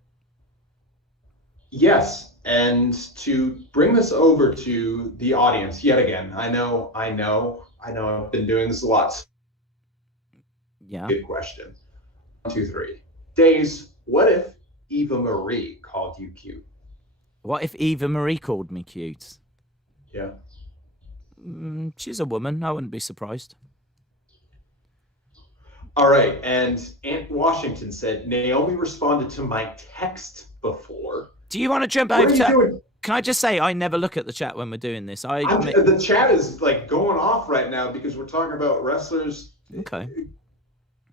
Yes, and to bring this over to the audience yet again, I know. I've been doing this a lot. Yeah. Good question. 1, 2, 3. Daze, what if Eva Marie called you cute? What if Eva Marie called me cute? Yeah. She's a woman. I wouldn't be surprised. All right, and Aunt Washington said, Naomi responded to my text before. Do you want to jump over to... Can I just say, I never look at the chat when we're doing this. The chat is like going off right now because we're talking about wrestlers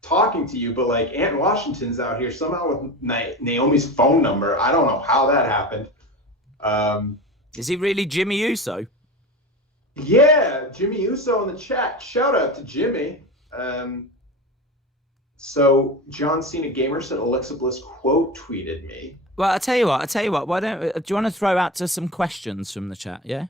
talking to you, but like Aunt Washington's out here somehow with Naomi's phone number. I don't know how that happened. Is he really Jimmy Uso? Yeah, Jimmy Uso in the chat. Shout out to Jimmy. So John Cena Gamer said Alexa Bliss quote tweeted me. Well, I tell you what. Why do you want to throw out to some questions from the chat? Yeah.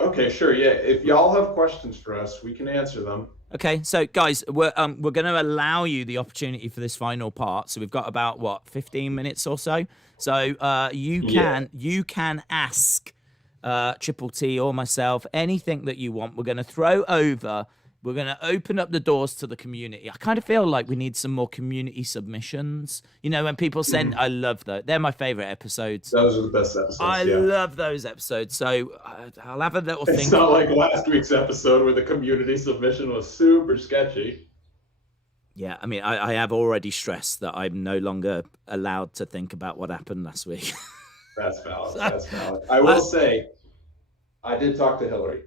Okay, sure. Yeah, if y'all have questions for us, we can answer them. Okay, so guys, we're going to allow you the opportunity for this final part. So we've got about 15 minutes or so. So you can ask Triple T or myself anything that you want. We're going to throw over. We're going to open up the doors to the community. I kind of feel like we need some more community submissions. You know, when people send, I love those. They're my favorite episodes. Those are the best episodes. I love those episodes. So I'll have a little thing. It's not like last week's episode where the community submission was super sketchy. Yeah, I mean, I have already stressed that I'm no longer allowed to think about what happened last week. That's valid. That's valid. I will say, I did talk to Hillary.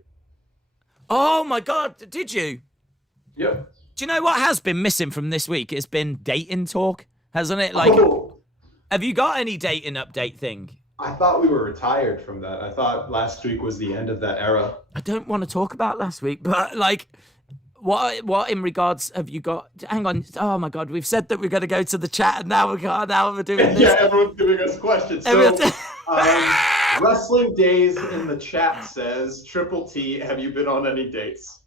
Oh my God, did you? Yep. Do you know what has been missing from this week? It's been dating talk, hasn't it? Have you got any dating update thing? I thought we were retired from that. I thought last week was the end of that era. I don't want to talk about last week, but what in regards have you got? Hang on. Oh my God, we've said that we're going to go to the chat, and now we're doing this. Yeah, everyone's giving us questions. So, Wrestling Days in the chat says, Triple T, have you been on any dates?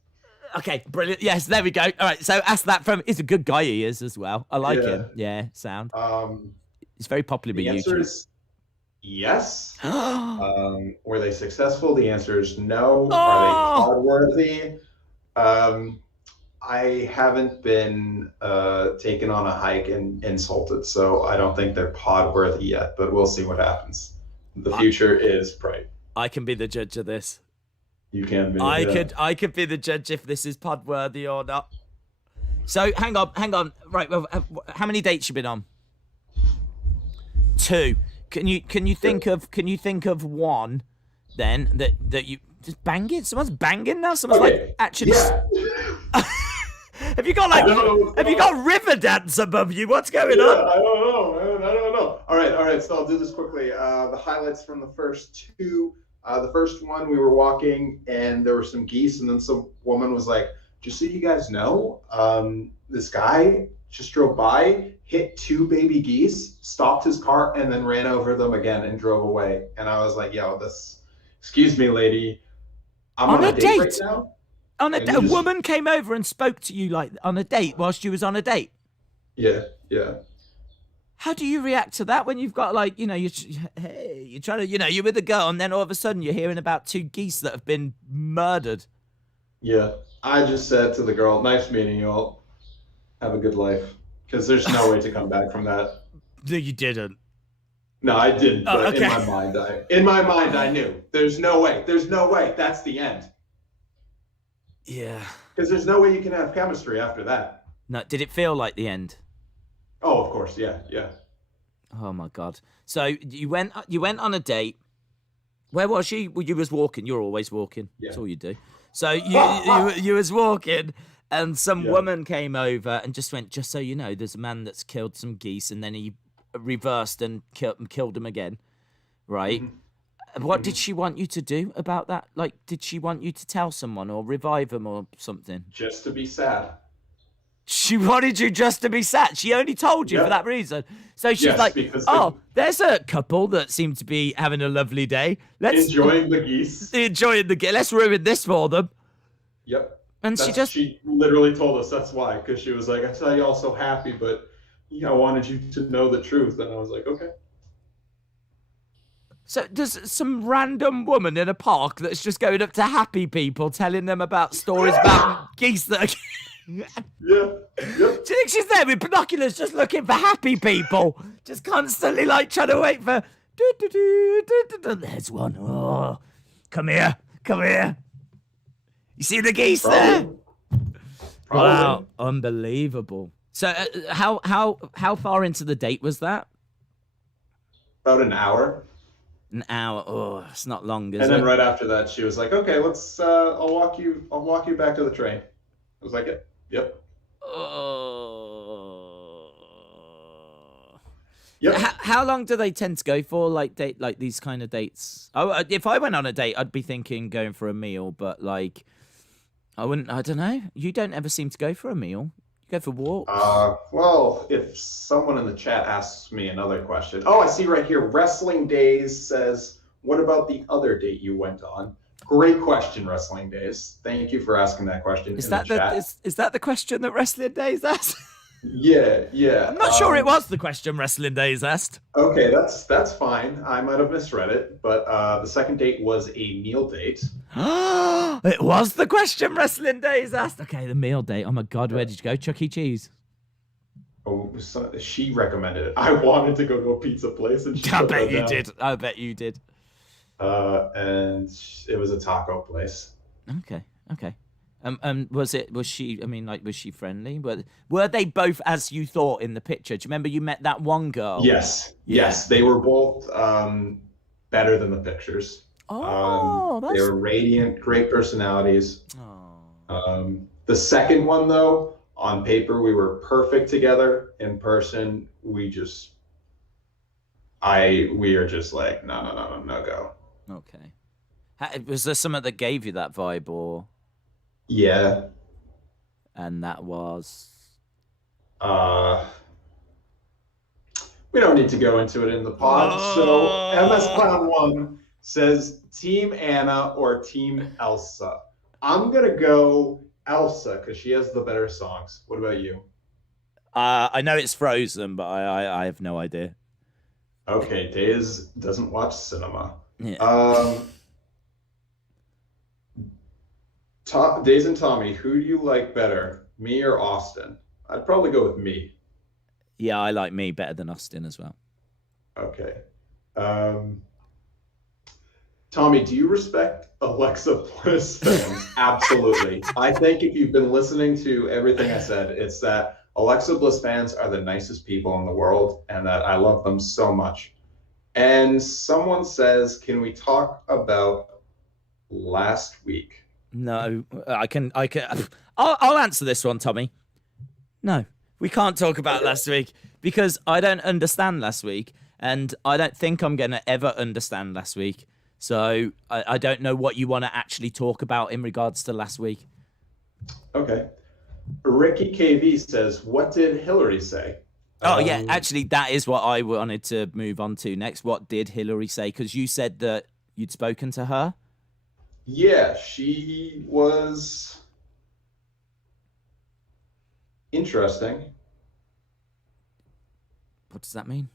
Okay, brilliant. Yes, there we go. All right, so ask that from... He's a good guy, he is, as well. I like him. Yeah, sound. He's very popular with YouTube. The answer is yes. Were they successful? The answer is no. Are they pod-worthy? I haven't been taken on a hike and insulted, so I don't think they're pod-worthy yet, but we'll see what happens. The future is bright. I can be the judge of this. You can be. I could be the judge if this is pod worthy or not. So hang on. Right, well, how many dates you been on? 2. Can you think of one then that you just banging? Someone's banging now. Someone's actually. Yeah. Have you got river dance above you? What's going on? I don't know. All right. So I'll do this quickly. The highlights from the first 2. The first one, we were walking and there were some geese, and then some woman was like, "Just so you guys know, this guy just drove by, hit 2 baby geese, stopped his car, and then ran over them again and drove away." And I was like, "Yo, excuse me, lady, I'm on a date right now." A woman came over and spoke to you like on a date whilst you was on a date. Yeah. How do you react to that when you've got you're trying to, you're with a girl and then all of a sudden you're hearing about 2 geese that have been murdered? Yeah, I just said to the girl, "Nice meeting you all. Have a good life," because there's no way to come back from that. No, you didn't. No, I didn't. But okay. In my mind, I knew. There's no way. That's the end. Yeah. Because there's no way you can have chemistry after that. No, did it feel like the end? Oh, of course, yeah. Oh my God! So you went on a date. Where was she? Well, you was walking. You're always walking. Yeah. That's all you do. So you was walking, and some woman came over and just went, "Just so you know, there's a man that's killed some geese," and then he reversed and killed them again, right? Mm-hmm. What did she want you to do about that? Like, did she want you to tell someone or revive them or something? Just to be sad. She wanted you just to be sad. She only told you for that reason. So she's like, there's a couple that seem to be having a lovely day. Let's enjoying the geese. Let's ruin this for them. Yep. And she literally told us that's why, because she was like, I saw you all so happy, but I wanted you to know the truth. And I was like, okay. So there's some random woman in a park that's just going up to happy people, telling them about stories about geese that are... Yeah. Do you think she's there with binoculars just looking for happy people? Just constantly like trying to wait for... There's one. Oh, come here. You see the geese there? Wow, unbelievable. So how far into the date was that? About an hour. An hour. Oh, it's not long, is it? And then right after that, she was like, "Okay, let's. I'll walk you back to the train." I was like, "Yep." Yep. How long do they tend to go for? Like these kind of dates? Oh, if I went on a date, I'd be thinking going for a meal, but like, I wouldn't. I don't know. You don't ever seem to go for a meal. You go for walks. Well, if someone in the chat asks me another question. Oh, I see right here. Wrestling Daze says, "What about the other date you went on?" Great question, Wrestling Daze. Thank you for asking that question. Is that the question that Wrestling Daze asked? Yeah. I'm not sure it was the question Wrestling Daze asked. Okay, that's fine. I might have misread it, but the second date was a meal date. It was the question Wrestling Daze asked. Okay, the meal date. Oh my God, where did you go? Chuck E. Cheese. Oh, she recommended it. I wanted to go to a pizza place, and I bet you did. And it was a taco place. Okay. Was she? I mean, like, was she friendly? Were they both as you thought in the picture? Do you remember you met that one girl? Yes. They were both better than the pictures. They were radiant, great personalities. The second one, though, on paper, we were perfect together. In person, we are just like, no go. Okay. Was there something that gave you that vibe, or? Yeah. And that was? We don't need to go into it in the pod. So MS Clown 1 says Team Anna or Team Elsa. I'm going to go Elsa because she has the better songs. What about you? I know it's Frozen, but I have no idea. Okay, Daze doesn't watch cinema. Yeah. Daze and Tommy, who do you like better, me or Austin? I'd probably go with me. Yeah, I like me better than Austin as well. Okay. Tommy, do you respect Alexa Bliss fans? Absolutely. I think if you've been listening to everything I said, it's that Alexa Bliss fans are the nicest people in the world and that I love them so much. And someone says, can we talk about last week? No, I can. I'll answer this one, Tommy. No, we can't talk about last week because I don't understand last week, and I don't think I'm going to ever understand last week. So I don't know what you want to actually talk about in regards to last week. Okay. Ricky KV says, what did Hillary say? Oh, yeah, actually, that is what I wanted to move on to next. What did Hillary say? Because you said that you'd spoken to her. Yeah, she was interesting. What does that mean?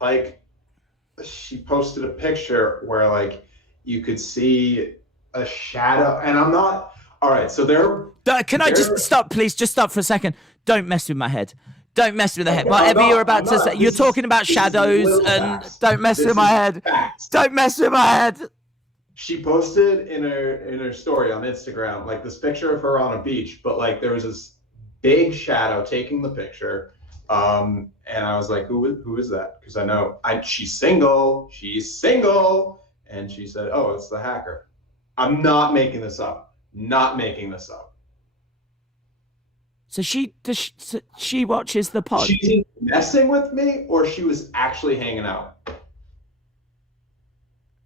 Like, she posted a picture where, like, you could see a shadow, and I'm not... All right, so Can I just stop, please? Just stop for a second. Don't mess with my head. Don't mess with the head. Whatever you're about to say, you're talking about shadows, and don't mess with my head. Don't mess with my head. She posted in her story on Instagram, like, this picture of her on a beach, but, like, there was this big shadow taking the picture. And I was like, who is that? Because I know she's single. And she said, oh, it's the hacker. I'm not making this up. So she watches the pod. She's messing with me, or she was actually hanging out?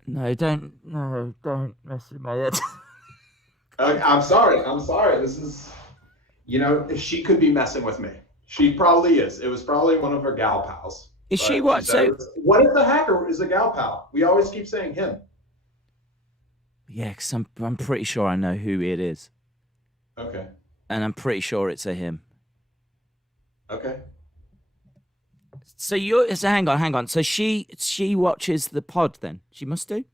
No, don't mess with my head. I'm sorry. This is, she could be messing with me. She probably is. It was probably one of her gal pals. Is she what? So what if the hacker is a gal pal? We always keep saying him. Yeah, because I'm pretty sure I know who it is. Okay. And I'm pretty sure it's a him. Okay. So hang on. So she watches the pod then? She must do?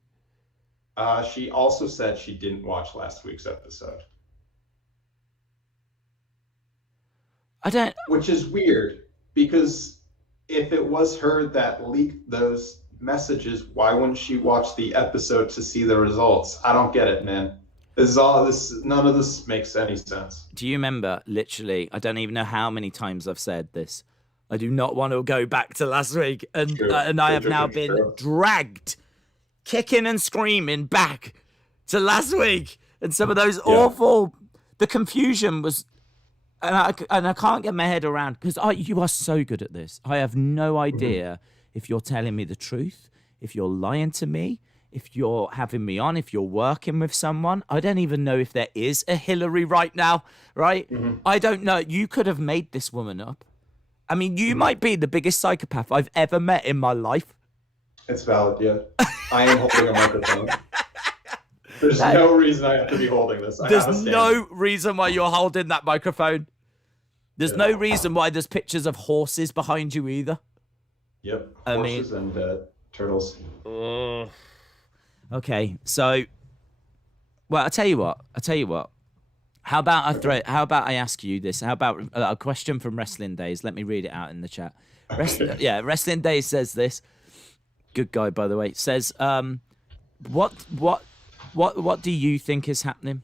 She also said she didn't watch last week's episode. Which is weird, because if it was her that leaked those messages, why wouldn't she watch the episode to see the results? I don't get it, man. None of this makes any sense. Do you remember, literally, I don't even know how many times I've said this, I do not want to go back to last week, and I have now been dragged, kicking and screaming back to last week, and some of those awful, the confusion was, and I can't get my head around, because you are so good at this. I have no idea if you're telling me the truth, if you're lying to me, if you're having me on, if you're working with someone. I don't even know if there is a Hillary right now, right? I don't know. You could have made this woman up. I mean, you might be the biggest psychopath I've ever met in my life. It's valid, yeah. I am holding a microphone. There's no reason I have to be holding this. There's no reason why you're holding that microphone. There's no reason why there's pictures of horses behind you either. Yep, horses and turtles. Okay, so, well, I'll tell you what. How about I ask you this? How about a question from Wrestling Daze? Let me read it out in the chat. Wrestling Daze says this. Good guy, by the way. Says, what do you think is happening?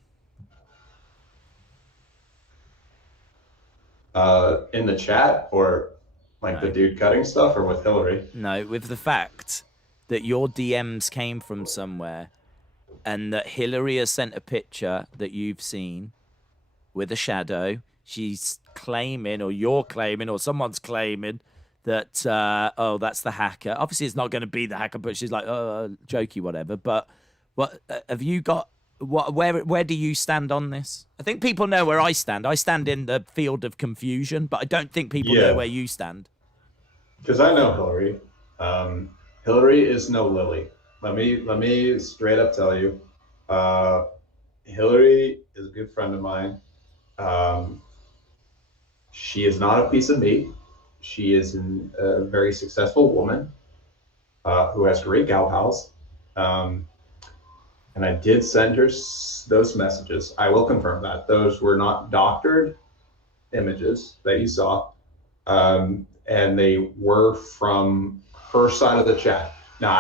In the chat, or like the dude cutting stuff, or with Hillary? No, with the fact that your DMs came from somewhere, and that Hillary has sent a picture that you've seen with a shadow. She's claiming, or you're claiming, or someone's claiming that, that's the hacker. Obviously, it's not going to be the hacker, but she's like, jokey, whatever. But what have you got? Where do you stand on this? I think people know where I stand. I stand in the field of confusion, but I don't think people know where you stand. Because I know Hillary. Hillary is no Lily. Let me straight up tell you. Hillary is a good friend of mine. She is not a piece of meat. She is a very successful woman who has great gal pals. And I did send her those messages. I will confirm that. Those were not doctored images that you saw. And they were from her side of the chat. Now,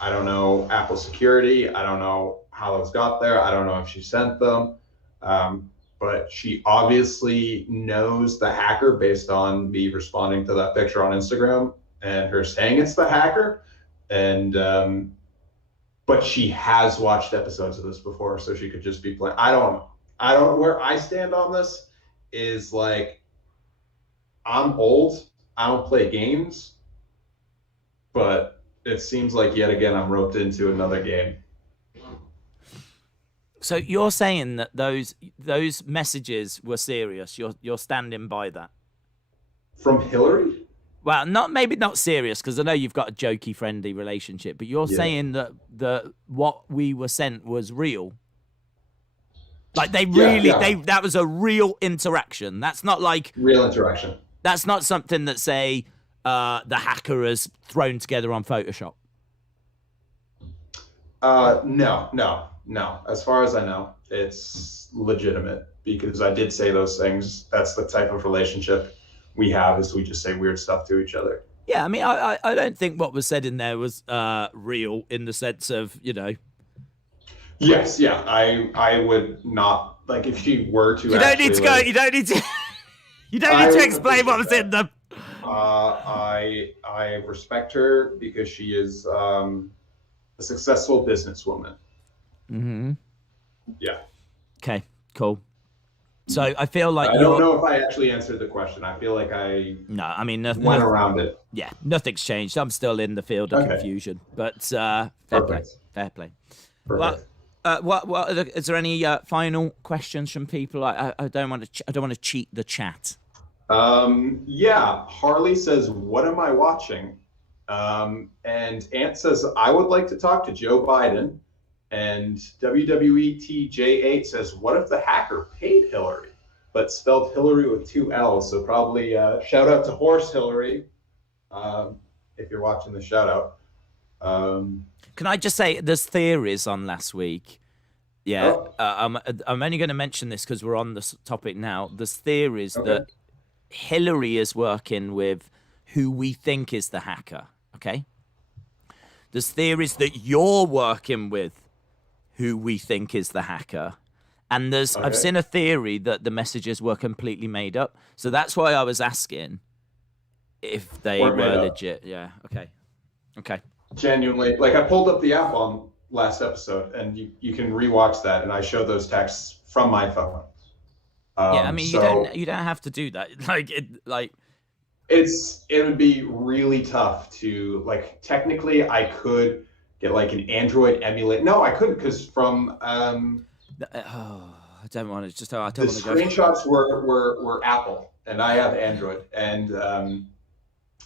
I don't know Apple security. I don't know how those got there. I don't know if she sent them. But she obviously knows the hacker based on me responding to that picture on Instagram and her saying it's the hacker. And but she has watched episodes of this before, so she could just be playing. I don't know where I stand on this is like, I'm old. I don't play games, but it seems like yet again I'm roped into another game. So you're saying that those messages were serious. You're standing by that. From Hillary? Well, maybe not serious, because I know you've got a jokey, friendly relationship, but you're saying that what we were sent was real. Like that was a real interaction. That's not like real interaction. That's not something that, say, the hacker has thrown together on Photoshop. No. As far as I know, it's legitimate, because I did say those things. That's the type of relationship we have, is we just say weird stuff to each other. Yeah, I mean, I don't think what was said in there was real in the sense of, Yes, yeah. I would not, like, if she were to You don't need to explain what was in them. I respect her because she is a successful businesswoman. Mm-hmm. Yeah. Okay, cool. So I feel like I don't know if I actually answered the question. I feel like went around it. Yeah, nothing's changed. I'm still in the field of confusion, but fair play. Perfect. Well, Is there any final questions from people? I don't want to. I don't want to cheat the chat. Yeah, Harley says, "What am I watching?" And Ant says, "I would like to talk to Joe Biden." And WWE TJ8 says, "What if the hacker paid Hillary, but spelled Hillary with 2 L's?" So probably shout out to Horse Hillary, if you're watching the shout out. Can I just say, there's theories on last week. Yeah, I'm only going to mention this because we're on this topic now. There's theories that Hillary is working with who we think is the hacker. Okay. There's theories that you're working with who we think is the hacker. And I've seen a theory that the messages were completely made up. So that's why I was asking if they were legit. Yeah. Okay. Genuinely, like I pulled up the app on last episode, and you can rewatch that, and I show those texts from my phone. Yeah, I mean, you don't have to do that. It would be really tough to, like, technically I could get like an Android emulate. No, I couldn't, because from I don't want to just. I don't want to go. The screenshots were Apple, and I have Android, and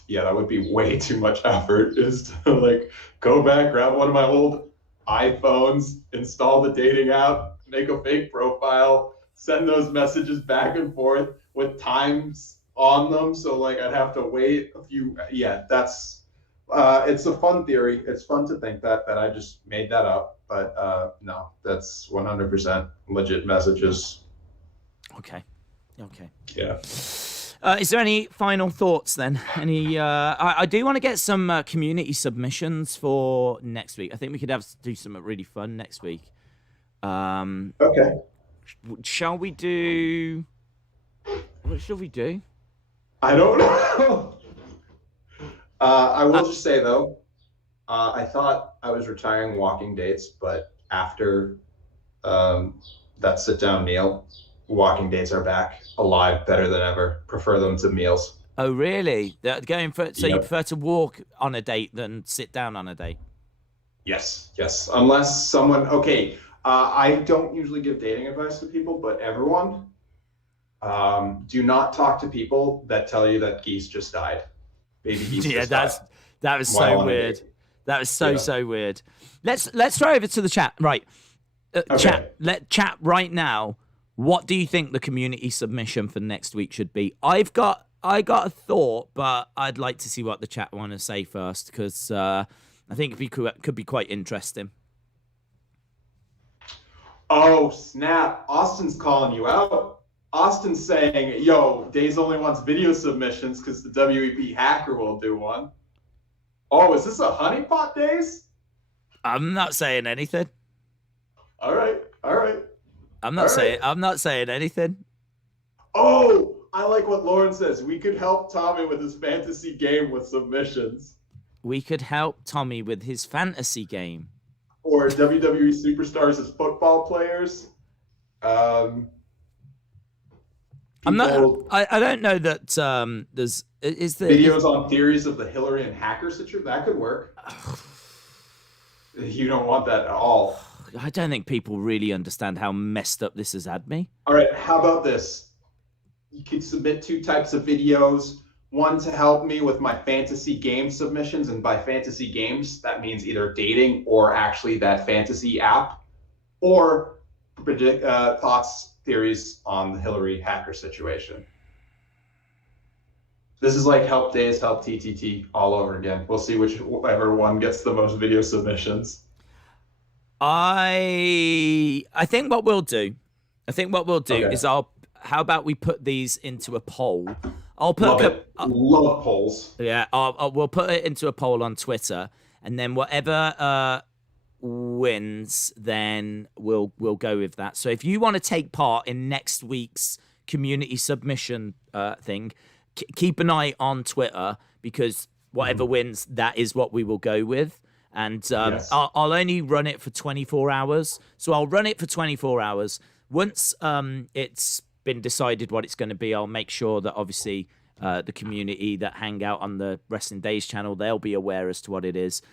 yeah, that would be way too much effort. Is to like go back, grab one of my old iPhones, install the dating app, make a fake profile, send those messages back and forth with times on them. So like I'd have to wait a few. Yeah, that's it's a fun theory. It's fun to think that I just made that up, but no, that's 100% legit messages. Okay. Yeah. Is there any final thoughts then? I do want to get some community submissions for next week. I think we could do something really fun next week. Okay. Shall we do? What shall we do? I don't know. I will just say though, I thought I was retiring walking dates, but after that sit-down meal, walking dates are back, alive, better than ever. Prefer them to meals. Oh, really? You prefer to walk on a date than sit down on a date? Yes. Unless someone, I don't usually give dating advice to people, but everyone, do not talk to people that tell you that geese just died. Baby geese just died. That was so weird. That was so weird. Let's throw over to the chat. Right. Chat right now. What do you think the community submission for next week should be? I got a thought, but I'd like to see what the chat want to say first, because I think it could be quite interesting. Oh, snap. Austin's calling you out. Austin's saying, yo, Daze only wants video submissions because the WEP hacker will do one. Oh, is this a honeypot, Daze? I'm not saying anything. All right. I'm not saying anything. Oh, I like what Lauren says. We could help Tommy with his fantasy game with submissions. We could help Tommy with his fantasy game. Or WWE superstars as football players. I don't know that there's videos on theories of the Hillary and hacker situation. That could work. You don't want that at all. I don't think people really understand how messed up this has had me. All right, how about this? You could submit 2 types of videos. One to help me with my fantasy game submissions, and by fantasy games, that means either dating or actually that fantasy app, or predict thoughts, theories on the Hillary hacker situation. This is like help Daze, help TTT all over again. We'll see whichever one gets the most video submissions. I think what we'll do is how about we put these into a poll? I'll put love polls. Yeah, we'll put it into a poll on Twitter, and then whatever wins, then we'll go with that. So if you want to take part in next week's community submission thing, keep an eye on Twitter, because whatever wins, that is what we will go with. And yes. I'll only run it for 24 hours. So I'll run it for 24 hours. Once it's been decided what it's going to be, I'll make sure that obviously the community that hang out on the Wrestling Days channel, they'll be aware as to what it is.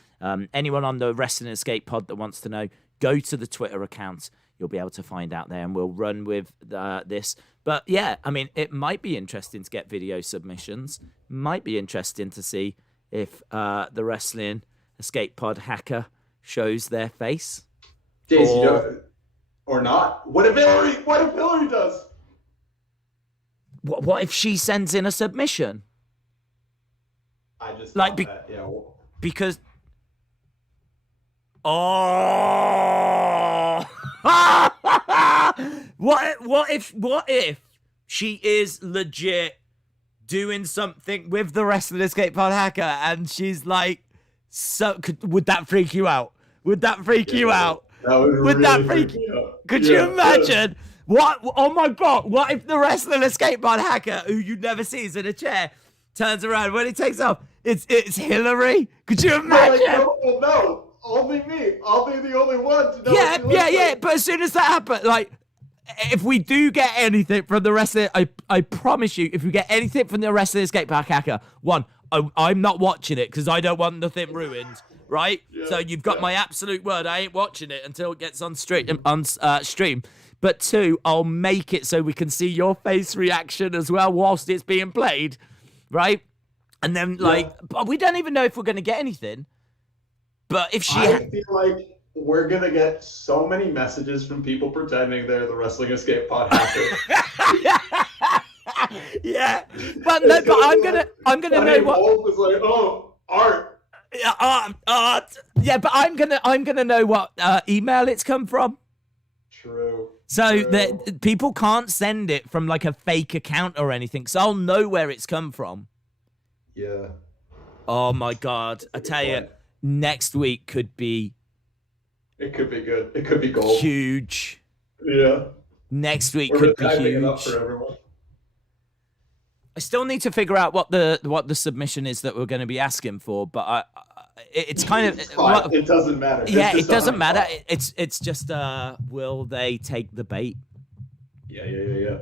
Anyone on the Wrestling Escape pod that wants to know, go to the Twitter account. You'll be able to find out there, and we'll run with this. But yeah, I mean, it might be interesting to get video submissions. Might be interesting to see if the Wrestling Escape Pod hacker shows their face. Daze, or not. What if Hillary does? What if she sends in a submission? I just like that. Yeah. Because oh, what if she is legit doing something with the Wrestling Escape Pod hacker, and she's like, would that freak you out? Would that freak you out? Would that freak me out? Could you imagine? What? Oh my God! What if the Wrestling Escape Pod hacker, who you never sees in a chair, turns around when he takes off? It's Hillary. Could you imagine? No, only me. I'll be the only one to know. Yeah. But as soon as that happens, like, if we do get anything from the Wrestling, I promise you, if we get anything from the Wrestling Escape Pod hacker, one, I'm not watching it because I don't want nothing ruined. Right? Yeah, so you've got my absolute word. I ain't watching it until it gets on stream. But two, I'll make it so we can see your face reaction as well whilst it's being played, right? And then, but we don't even know if we're going to get anything. But if I feel like we're going to get so many messages from people pretending they're the Wrestling Escape Pod hacker. Yeah. But I'm gonna know what. Wolf is like, oh, art. Yeah, but I'm gonna know what email it's come from. True. So that people can't send it from like a fake account or anything, so I'll know where it's come from. Yeah. Oh my God! I tell you, next week could be. It could be good. It could be gold. Huge. Yeah. Next week could be huge. It up for everyone. I still need to figure out what the submission is that we're going to be asking for, but it's kind of it doesn't matter. Yeah, it doesn't matter. It's just will they take the bait? Yeah.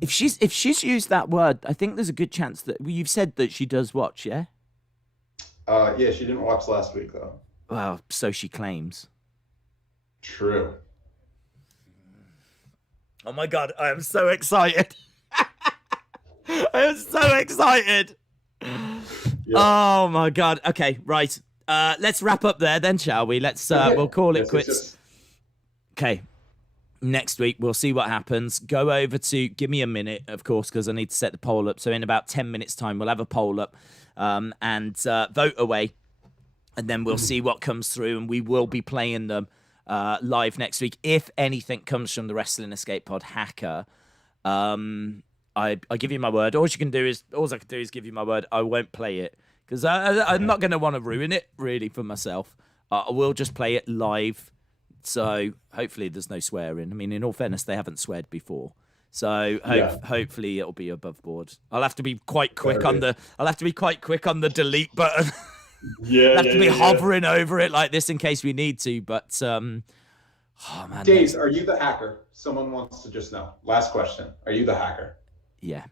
If she's used that word, I think there's a good chance that you've said that she does watch. Yeah. Yeah, she didn't watch last week though. Well, so she claims. True. Oh my God, I am so excited. I am so excited. Yeah. Oh my God. Okay, right. Let's wrap up there then, shall we? We'll call it quits. Okay. Next week, we'll see what happens. Go over to, give me a minute, of course, because I need to set the poll up. So in about 10 minutes time, we'll have a poll up and vote away. And then we'll see what comes through, and we will be playing them live next week. If anything comes from the Wrestling Escape Pod hacker, I give you my word. All I can do is give you my word. I won't play it because I'm not going to want to ruin it really for myself. I will just play it live. So hopefully there's no swearing. I mean, in all fairness, they haven't sweared before. So hopefully it'll be above board. I'll have to be quite quick on the delete button. Yeah, I'll have to be hovering over it like this in case we need to. But oh man, Daze, are you the hacker? Someone wants to just know. Last question: are you the hacker? Yeah,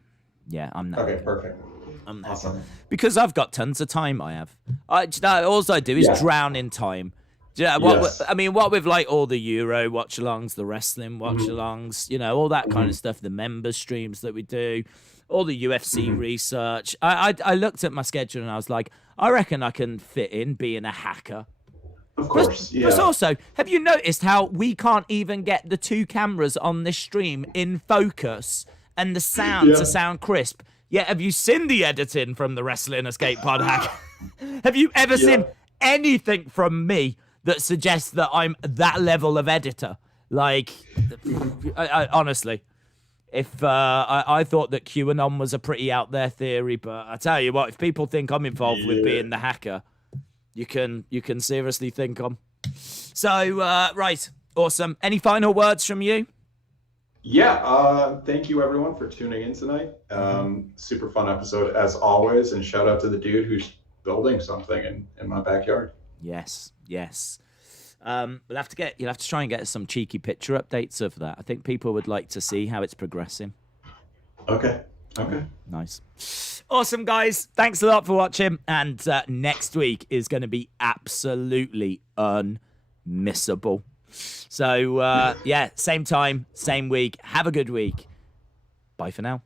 I'm not. Okay, perfect. I'm not. Awesome. Because I've got tons of time. All I do is drown in time. Yeah, what with like all the Euro watch-alongs, the wrestling watch-alongs, all that kind of stuff, the members streams that we do, all the UFC research. I looked at my schedule and I was like, I reckon I can fit in being a hacker. Of course, yeah. But also, have you noticed how we can't even get the two cameras on this stream in focus and the sound to sound crisp? Yet, have you seen the editing from the Wrestling Escape Pod hacker? Have you ever seen anything from me that suggests that I'm that level of editor? Like, I honestly, if I thought that QAnon was a pretty out there theory, but I tell you what, if people think I'm involved with being the hacker, you can seriously think I'm. So, right, awesome. Any final words from you? Yeah, thank you everyone for tuning in tonight. Super fun episode as always, and shout out to the dude who's building something in my backyard. Yes. You'll have to try and get some cheeky picture updates of that. I think people would like to see how it's progressing. Okay. Nice. Awesome, guys. Thanks a lot for watching. And next week is going to be absolutely missable. So, yeah, same time, same week. Have a good week. Bye for now.